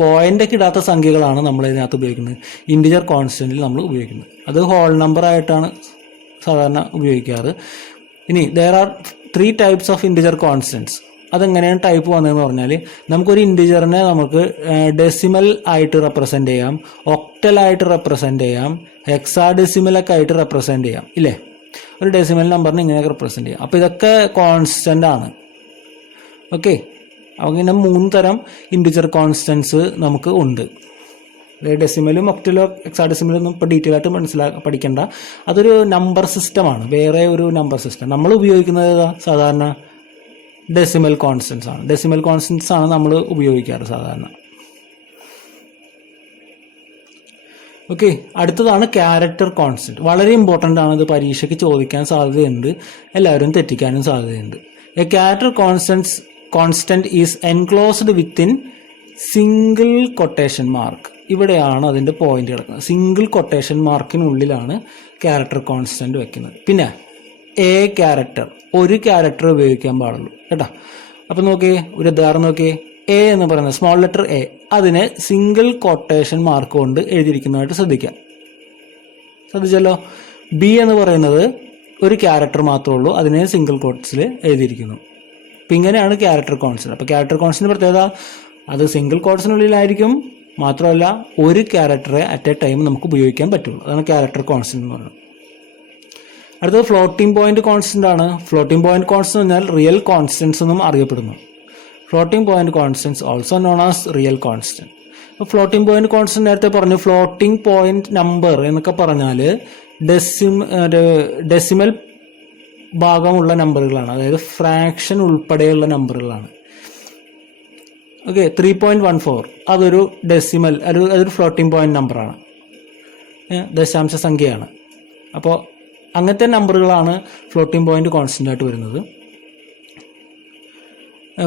പോയിൻ്റൊക്കെ ഇടാത്ത സംഖ്യകളാണ് നമ്മൾ ഇതിനകത്ത് ഉപയോഗിക്കുന്നത്, ഇൻഡിജർ കോൺസ്റ്റൻറ്റിൽ നമ്മൾ ഉപയോഗിക്കുന്നത്. അത് ഹോൾ നമ്പർ ആയിട്ടാണ് സാധാരണ ഉപയോഗിക്കാറ്. ഇനി there are 3 types of integer constants. അതെങ്ങനെയാണ് ടൈപ്പ് വന്നതെന്ന് പറഞ്ഞാൽ, നമുക്കൊരു ഇൻഡിജറിനെ നമുക്ക് ഡെസിമൽ ആയിട്ട് റെപ്രസെൻ്റ് ചെയ്യാം, ഒക്ടൽ ആയിട്ട് റെപ്രസെൻ്റ് ചെയ്യാം, ഹെക്സാഡെസിമലൊക്കെ ആയിട്ട് റെപ്രസെൻ്റ് ചെയ്യാം, ഇല്ലേ? ഒരു ഡെസിമൽ നമ്പറിനെ ഇങ്ങനെയൊക്കെ റെപ്രസെൻ്റ് ചെയ്യാം. അപ്പോൾ ഇതൊക്കെ കോൺസ്റ്റൻ്റ് ആണ്. ഓക്കെ, അപ്പോൾ ഇങ്ങനെ 3 തരം ഇൻഡിജർ കോൺസ്റ്റൻസ് നമുക്ക് ഉണ്ട്. ഡെസിമലും ഒക്ടലോ ഹെക്സാഡെസിമലും ഒന്നും ഇപ്പോൾ ഡീറ്റെയിൽ ആയിട്ട് പഠിക്കേണ്ട. അതൊരു നമ്പർ സിസ്റ്റമാണ്, വേറെ ഒരു നമ്പർ സിസ്റ്റം. നമ്മൾ ഉപയോഗിക്കുന്നത് സാധാരണ ഡെസിമൽ കോൺസ്റ്റൻസ് ആണ്. ഡെസിമൽ കോൺസ്റ്റൻസ് ആണ് നമ്മൾ ഉപയോഗിക്കാറ് സാധാരണ. ഓക്കെ, അടുത്തതാണ് ക്യാരക്ടർ കോൺസ്റ്റന്റ്. വളരെ ഇമ്പോർട്ടൻ്റ് ആണ്, ഇത് പരീക്ഷയ്ക്ക് ചോദിക്കാൻ സാധ്യതയുണ്ട്, എല്ലാവരും തെറ്റിക്കാനും സാധ്യതയുണ്ട്. A character constant is enclosed within single quotation mark. ഇവിടെയാണ് അതിൻ്റെ പോയിന്റ് കിടക്കുന്നത്. സിംഗിൾ കൊട്ടേഷൻ മാർക്കിനുള്ളിലാണ് ക്യാരക്ടർ കോൺസ്റ്റന്റ് വെക്കുന്നത്. പിന്നെ എ ക്യാരക്ടർ, ഒരു ക്യാരക്ടർ ഉപയോഗിക്കാൻ പാടുള്ളൂ കേട്ടോ. അപ്പം നോക്കിയേ, ഒരു ഉദാഹരണം നോക്കിയേ. എ എന്ന് പറയുന്നത് സ്മോൾ ലെറ്റർ എ, അതിനെ സിംഗിൾ കൊട്ടേഷൻ മാർക്ക് കൊണ്ട് എഴുതിയിരിക്കുന്നതായിട്ട് ശ്രദ്ധിക്കാം. ശ്രദ്ധിച്ചല്ലോ. ബി എന്ന് പറയുന്നത് ഒരു ക്യാരക്ടർ മാത്രമേ ഉള്ളൂ, അതിനെ സിംഗിൾ കോട്ട്സിൽ എഴുതിയിരിക്കുന്നു. അപ്പം ഇങ്ങനെയാണ് ക്യാരക്ടർ കോൺസ്റ്റന്റ്. അപ്പോൾ ക്യാരക്ടർ കോൺസ്റ്റന്റ് പ്രത്യേകത അത് സിംഗിൾ കോട്ട്സിനുള്ളിലായിരിക്കും, മാത്രമല്ല ഒരു ക്യാരക്ടറെ അറ്റ് എ ടൈം നമുക്ക് ഉപയോഗിക്കാൻ പറ്റുള്ളൂ. അതാണ് ക്യാരക്ടർ കോൺസ്റ്റന്റ് എന്ന് പറയുന്നത്. അടുത്തത് ഫ്ലോട്ടിംഗ് പോയിന്റ് കോൺസ്റ്റന്റ് ആണ്. ഫ്ലോട്ടിംഗ് പോയിന്റ് കോൺസ്റ്റന്റ് എന്നാൽ റിയൽ കോൺസ്റ്റന്റ്സ് എന്നും അറിയപ്പെടുന്നു. Floating point constants also known as real constant. അപ്പോൾ ഫ്ലോട്ടിംഗ് പോയിന്റ് കോൺസ്റ്റന്റ് നേരത്തെ പറഞ്ഞു, ഫ്ലോട്ടിംഗ് പോയിന്റ് നമ്പർ എന്നൊക്കെ പറഞ്ഞാൽ ഡെസിമൽ ഭാഗമുള്ള നമ്പറുകളാണ്, അതായത് ഫ്രാക്ഷൻ ഉൾപ്പെടെയുള്ള നമ്പറുകളാണ്. ഓക്കെ, 3.14 അതൊരു ഡെസിമൽ, അതൊരു ഫ്ലോട്ടിംഗ് പോയിന്റ് നമ്പറാണ്, ദശാംശ സംഖ്യയാണ്. അപ്പോൾ അങ്ങനത്തെ നമ്പറുകളാണ് ഫ്ലോട്ടിംഗ് പോയിന്റ് കോൺസ്റ്റന്റ് ആയിട്ട് വരുന്നത്.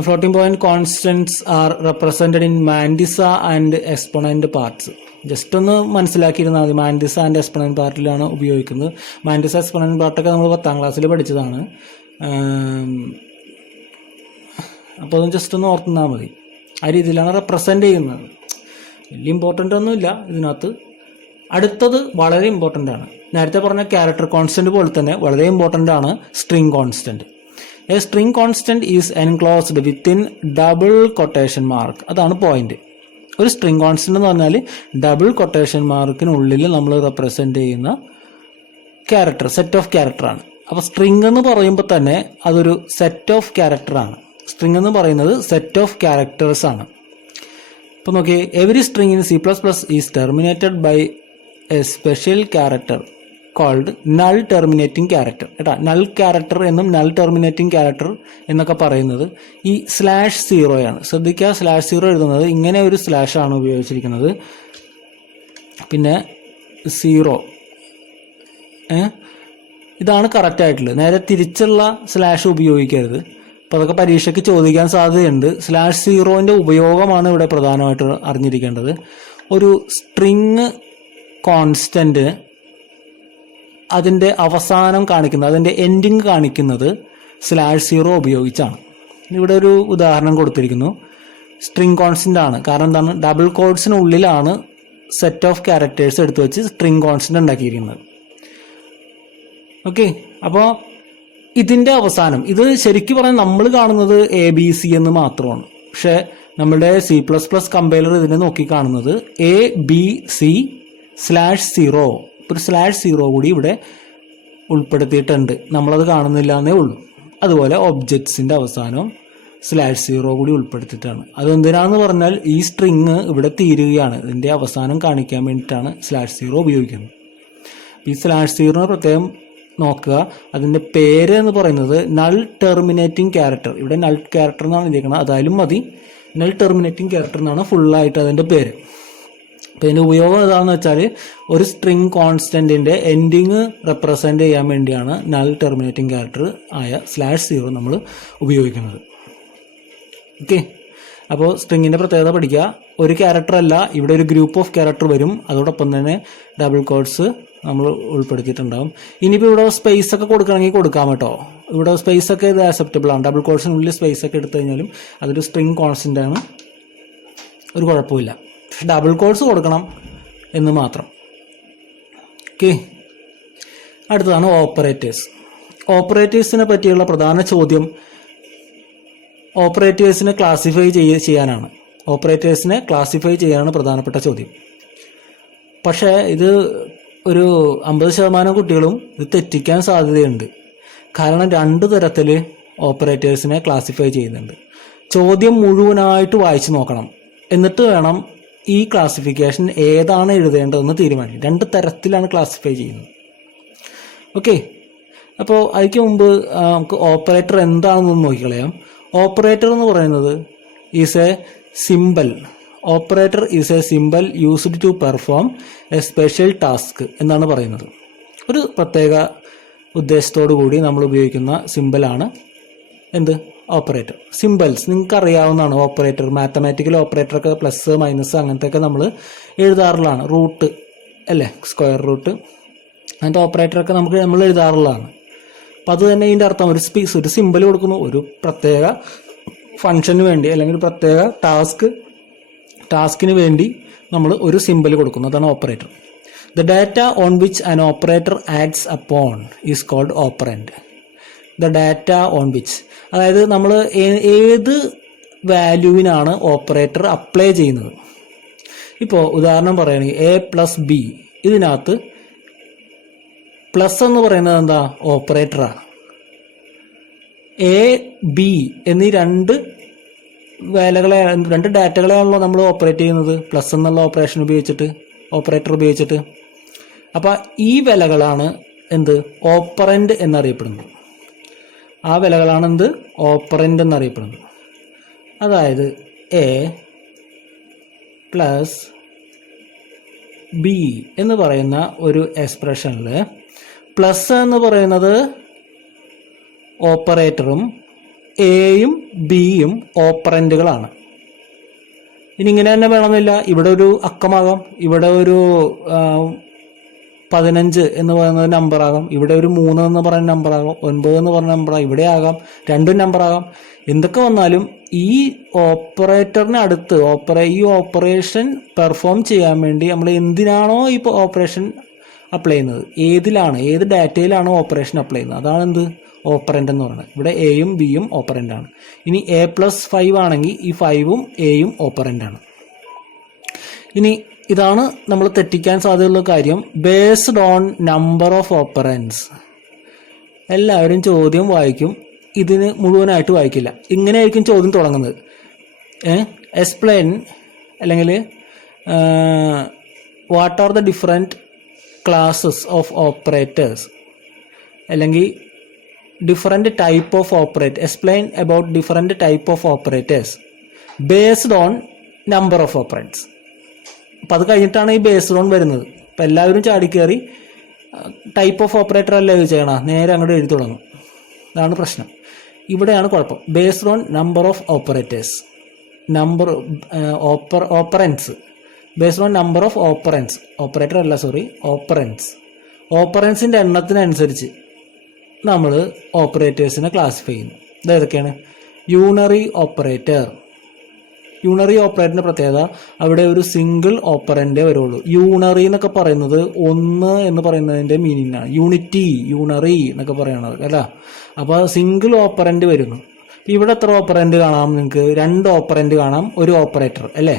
Floating point constants are represented in mantissa and exponent parts. Just ഒന്ന് മനസ്സിലാക്കിയിരുന്നാൽ മതി, മാൻഡിസ ആൻഡ് എക്സ്പോണന്റ് പാർട്ടിലാണ് ഉപയോഗിക്കുന്നത്. മാൻഡിസ എക്സ്പോണന്റ് പാർട്ടൊക്കെ നമ്മൾ 10ാം ക്ലാസ്സിൽ പഠിച്ചതാണ്. അപ്പോൾ അതൊന്ന് ജസ്റ്റ് ഒന്ന് ഓർത്തുന്നാൽ മതി. ആ രീതിയിലാണ് റെപ്രസെന്റ് ചെയ്യുന്നത്. വലിയ ഇമ്പോർട്ടൻ്റ് ഒന്നുമില്ല ഇതിനകത്ത്. അടുത്തത് വളരെ ഇമ്പോർട്ടൻ്റ് ആണ്. നേരത്തെ പറഞ്ഞ ക്യാരക്ടർ കോൺസ്റ്റന്റ് പോലെ തന്നെ വളരെ ഇമ്പോർട്ടൻ്റ് ആണ് string constant. A string constant is enclosed within double quotation mark. അതാണ് പോയിന്റ്. ഒരു സ്ട്രിംഗ് കോൺസ്റ്റന്റ് എന്ന് പറഞ്ഞാൽ ഡബിൾ കൊട്ടേഷൻ മാർക്കിനുള്ളിൽ നമ്മൾ റെപ്രസെന്റ് ചെയ്യുന്ന ക്യാരക്ടർ, സെറ്റ് ഓഫ് ക്യാരക്ടറാണ്. അപ്പോൾ സ്ട്രിംഗ് എന്ന് പറയുമ്പോൾ തന്നെ അതൊരു സെറ്റ് ഓഫ് ക്യാരക്ടറാണ്. സ്ട്രിംഗ് എന്ന് പറയുന്നത് സെറ്റ് ഓഫ് ക്യാരക്ടേഴ്സ് ആണ്. അപ്പോൾ നോക്കിയേ, every string in C++ is terminated by a special character called null terminating character. കേട്ടോ, നൾ ക്യാരക്ടർ എന്നും നൾ ടെർമിനേറ്റിംഗ് ക്യാരക്ടർ എന്നൊക്കെ പറയുന്നത് ഈ /0 ആണ്. ശ്രദ്ധിക്കുക, /0 എഴുതുന്നത് ഇങ്ങനെ ഒരു സ്ലാഷ് ആണ് ഉപയോഗിച്ചിരിക്കുന്നത്. പിന്നെ 0 ഇതാണ് കറക്റ്റ് ആയിട്ടുള്ളത്. നേരെ തിരിച്ചുള്ള സ്ലാഷ് ഉപയോഗിക്കരുത്. അപ്പോൾ അതൊക്കെ പരീക്ഷയ്ക്ക് ചോദിക്കാൻ സാധ്യതയുണ്ട്. /0ന്റെ ഉപയോഗമാണ് ഇവിടെ പ്രധാനമായിട്ട് അറിഞ്ഞിരിക്കേണ്ടത്. ഒരു സ്ട്രിങ് കോൺസ്റ്റന്റ് അതിൻ്റെ അവസാനം കാണിക്കുന്നത്, അതിൻ്റെ എൻഡിങ് കാണിക്കുന്നത് /0 ഉപയോഗിച്ചാണ്. ഇവിടെ ഒരു ഉദാഹരണം കൊടുത്തിരിക്കുന്നു. സ്ട്രിംഗ് കോൺസ്റ്റന്റ് ആണ്. കാരണം എന്താണ്, ഡബിൾ കോഡ്സിനുള്ളിലാണ് സെറ്റ് ഓഫ് ക്യാരക്ടേഴ്സ് എടുത്തു വെച്ച് സ്ട്രിംഗ് കോൺസ്റ്റന്റ് ഉണ്ടാക്കിയിരിക്കുന്നത്. ഓക്കെ, അപ്പോൾ ഇതിൻ്റെ അവസാനം, ഇത് ശരിക്കും പറഞ്ഞാൽ നമ്മൾ കാണുന്നത് ABC എന്ന് മാത്രമാണ്. പക്ഷേ നമ്മുടെ C++ കമ്പൈലർ ഇതിനെ നോക്കി കാണുന്നത് ABC/0. ഒരു /0 കൂടി ഇവിടെ ഉൾപ്പെടുത്തിയിട്ടുണ്ട്, നമ്മളത് കാണുന്നില്ല എന്നേ ഉള്ളൂ. അതുപോലെ ഒബ്ജക്ട്സിൻ്റെ അവസാനം /0 കൂടി ഉൾപ്പെടുത്തിയിട്ടാണ്. അതെന്തിനാന്ന് പറഞ്ഞാൽ ഈ സ്ട്രിങ് ഇവിടെ തീരുകയാണ്, ഇതിൻ്റെ അവസാനം കാണിക്കാൻ വേണ്ടിയിട്ടാണ് /0 ഉപയോഗിക്കുന്നത്. ഈ /0 പ്രത്യേകം നോക്കുക. അതിൻ്റെ പേര് എന്ന് പറയുന്നത് നൾ ടെർമിനേറ്റിംഗ് ക്യാരക്ടർ. ഇവിടെ നൾ ക്യാരക്ടർ എന്നാണ് എഴുതിയിരിക്കുന്നത്, അതായാലും മതി. നൾ ടെർമിനേറ്റിംഗ് ക്യാരക്ടർ എന്നാണ് ഫുള്ളായിട്ട് അതിൻ്റെ പേര്. അപ്പോൾ ഇതിൻ്റെ ഉപയോഗം എന്താണെന്ന് വെച്ചാൽ ഒരു സ്ട്രിംഗ് കോൺസ്റ്റന്റിൻ്റെ എൻഡിങ് റെപ്രസെൻ്റ് ചെയ്യാൻ വേണ്ടിയാണ് നൾ ടെർമിനേറ്റിംഗ് ക്യാരക്ടർ ആയ /0 നമ്മൾ ഉപയോഗിക്കുന്നത്. ഓക്കെ, അപ്പോൾ സ്ട്രിങ്ങിൻ്റെ പ്രത്യേകത പഠിക്കുക. ഒരു ക്യാരക്ടർ അല്ല, ഇവിടെ ഒരു ഗ്രൂപ്പ് ഓഫ് ക്യാരക്ടർ വരും. അതോടൊപ്പം തന്നെ ഡബിൾ കോഡ്സ് നമ്മൾ ഉൾപ്പെടുത്തിയിട്ടുണ്ടാകും. ഇനിയിപ്പോൾ ഇവിടെ സ്പേസ് ഒക്കെ കൊടുക്കണമെങ്കിൽ കൊടുക്കാം കേട്ടോ. ഇവിടെ സ്പേസ് ഒക്കെ ഇത് ആക്സെപ്റ്റബിൾ ആണ്. ഡബിൾ കോഡ്സിനുള്ളിൽ സ്പേസ് ഒക്കെ എടുത്തു കഴിഞ്ഞാലും അതൊരു സ്ട്രിംഗ് കോൺസ്റ്റന്റ് ആണ്, ഒരു കുഴപ്പമില്ല. പക്ഷെ ഡബിൾ കോഡ്സ് കൊടുക്കണം എന്ന് മാത്രം. ഓക്കെ, അടുത്തതാണ് ഓപ്പറേറ്റേഴ്സ്. ഓപ്പറേറ്റേഴ്സിനെ പറ്റിയുള്ള പ്രധാന ചോദ്യം ഓപ്പറേറ്റേഴ്സിനെ ക്ലാസിഫൈ ചെയ്യാനാണ്. ഓപ്പറേറ്റേഴ്സിനെ ക്ലാസിഫൈ ചെയ്യാനാണ് പ്രധാനപ്പെട്ട ചോദ്യം. പക്ഷേ ഇത് ഒരു 50% കുട്ടികളും ഇത് തെറ്റിക്കാൻ സാധ്യതയുണ്ട്. കാരണം 2 തരത്തിൽ ഓപ്പറേറ്റേഴ്സിനെ ക്ലാസിഫൈ ചെയ്യുന്നുണ്ട്. ചോദ്യം മുഴുവനായിട്ട് വായിച്ചു നോക്കണം, എന്നിട്ട് വേണം ഈ ക്ലാസിഫിക്കേഷൻ ഏതാണ് എഴുതേണ്ടതെന്ന് തീരുമാനിക്കും. 2 തരത്തിലാണ് ക്ലാസിഫൈ ചെയ്യുന്നത്. ഓക്കെ, അപ്പോൾ അതിക്ക് മുമ്പ് നമുക്ക് ഓപ്പറേറ്റർ എന്താണെന്ന് നോക്കിക്കളയാം. ഓപ്പറേറ്റർ എന്ന് പറയുന്നത് is a symbol operator is a symbol used to perform a special task എന്നാണ് പറയുന്നത്. ഒരു പ്രത്യേക ഉദ്ദേശത്തോടു കൂടി നമ്മൾ ഉപയോഗിക്കുന്ന സിമ്പലാണ് എന്ത്? ഓപ്പറേറ്റർ. സിമ്പിൾസ് നിങ്ങൾക്ക് അറിയാവുന്നതാണ്. ഓപ്പറേറ്റർ, മാത്തമാറ്റിക്കൽ ഓപ്പറേറ്ററൊക്കെ പ്ലസ് മൈനസ് അങ്ങനത്തെയൊക്കെ നമ്മൾ എഴുതാറുള്ളതാണ്. റൂട്ട് അല്ലേ, സ്ക്വയർ റൂട്ട്, അങ്ങനത്തെ ഓപ്പറേറ്ററൊക്കെ നമ്മൾ എഴുതാറുള്ളതാണ്. അപ്പം അത് തന്നെ ഇതിൻ്റെ അർത്ഥം ഒരു സിമ്പിൾ കൊടുക്കുന്നു, ഒരു പ്രത്യേക ഫംഗ്ഷന് വേണ്ടി അല്ലെങ്കിൽ ഒരു പ്രത്യേക ടാസ്കിന് വേണ്ടി നമ്മൾ ഒരു സിമ്പിൾ കൊടുക്കുന്നു. അതാണ് operator. The data on which an operator acts upon is called operand. The data on which, അതായത് നമ്മൾ ഏത് വാല്യൂവിനാണ് ഓപ്പറേറ്റർ അപ്ലൈ ചെയ്യുന്നത്. ഇപ്പോൾ ഉദാഹരണം പറയുകയാണെങ്കിൽ A+B, ഇതിനകത്ത് പ്ലസ് എന്ന് പറയുന്നത് എന്താ? ഓപ്പറേറ്ററാണ്. A, B എന്നീ രണ്ട് ഡാറ്റകളെയാണല്ലോ നമ്മൾ ഓപ്പറേറ്റ് ചെയ്യുന്നത് പ്ലസ് എന്നുള്ള ഓപ്പറേറ്റർ ഉപയോഗിച്ചിട്ട്. അപ്പം ഈ വിലകളാണ് എന്ത്? ഓപ്പറൻറ്റ് എന്നറിയപ്പെടുന്നത്. ആ വിലകളാണ് എന്ത്? ഓപ്പറൻറ്റ് എന്നറിയപ്പെടുന്നത്. അതായത് A+B എന്ന് പറയുന്ന ഒരു എക്സ്പ്രഷനിൽ പ്ലസ് എന്ന് പറയുന്നത് ഓപ്പറേറ്ററും എയും ബിയും ഓപ്പറൻറ്റുകളാണ്. ഇനി ഇങ്ങനെ തന്നെ വേണമെന്നില്ല. ഇവിടെ ഒരു അക്കമാകാം, ഇവിടെ ഒരു 15 എന്ന് പറയുന്ന നമ്പറാകാം, ഇവിടെ ഒരു 3 എന്ന് പറയുന്ന നമ്പറാകാം, 9 എന്ന് പറയുന്ന നമ്പറാകാം, ഇവിടെ ആകാം, രണ്ടും നമ്പറാകാം. എന്തൊക്കെ വന്നാലും ഈ ഓപ്പറേറ്ററിന് അടുത്ത് ഈ ഓപ്പറേഷൻ പെർഫോം ചെയ്യാൻ വേണ്ടി നമ്മൾ എന്തിനാണോ ഈ ഓപ്പറേഷൻ അപ്ലൈ ചെയ്യുന്നത്, ഏത് ഡാറ്റയിലാണോ ഓപ്പറേഷൻ അപ്ലൈ ചെയ്യുന്നത്, അതാണ് എന്ത്? ഓപ്പറൻ്റ് എന്ന് പറയുന്നത്. ഇവിടെ എയും ബിയും ഓപ്പറൻ്റാണ്. ഇനി A+5 ആണെങ്കിൽ ഈ 5ഉം എയും ഓപ്പറൻ്റാണ്. ഇനി ഇതാണ് നമ്മൾ തെറ്റിക്കാൻ സാധ്യതയുള്ള കാര്യം. Based on number of operands. എല്ലാവരും ചോദ്യം വായിക്കും, ഇതിന് മുഴുവനായിട്ട് വായിക്കില്ല. ഇങ്ങനെയായിരിക്കും ചോദ്യം തുടങ്ങുന്നത്. എക്സ്പ്ലെയിൻ അല്ലെങ്കിൽ what are the different classes of operators, അല്ലെങ്കിൽ different type of operator, explain about different type of operators based on number of operands. അപ്പം അത് കഴിഞ്ഞിട്ടാണ് ഈ ബേസ്ഡ് ഓൺ വരുന്നത്. അപ്പം എല്ലാവരും ചാടിക്കയറി ടൈപ്പ് ഓഫ് ഓപ്പറേറ്റർ അല്ലേ ചോദിച്ചേക്കണ, നേരെ അങ്ങോട്ട് എഴുതി തുടങ്ങും. അതാണ് പ്രശ്നം. ഇവിടെയാണ് കുഴപ്പം. Based on number of operators, operands, based on number of operands, operator അല്ല ഓപ്പറൻസ്. ഓപ്പറൻസിൻ്റെ എണ്ണത്തിനനുസരിച്ച് നമ്മൾ ഓപ്പറേറ്റേഴ്സിനെ ക്ലാസിഫൈ ചെയ്യുന്നു. ഇതേതൊക്കെയാണ്? യൂണറി ഓപ്പറേറ്ററിൻ്റെ പ്രത്യേകത, അവിടെ ഒരു സിംഗിൾ ഓപ്പറൻ്റേ വരുള്ളൂ. യൂണറി എന്നൊക്കെ പറയുന്നത് ഒന്ന് എന്ന് പറയുന്നതിൻ്റെ മീനിങ്ങാണ്. യൂണറി എന്നൊക്കെ പറയണത് അല്ല. അപ്പോൾ സിംഗിൾ ഓപ്പറൻ്റ് വരുന്നു. ഇവിടെ എത്ര ഓപ്പറൻ്റ് കാണാം നിങ്ങൾക്ക്? 2 ഓപ്പറൻ്റ് കാണാം, ഒരു ഓപ്പറേറ്റർ അല്ലേ.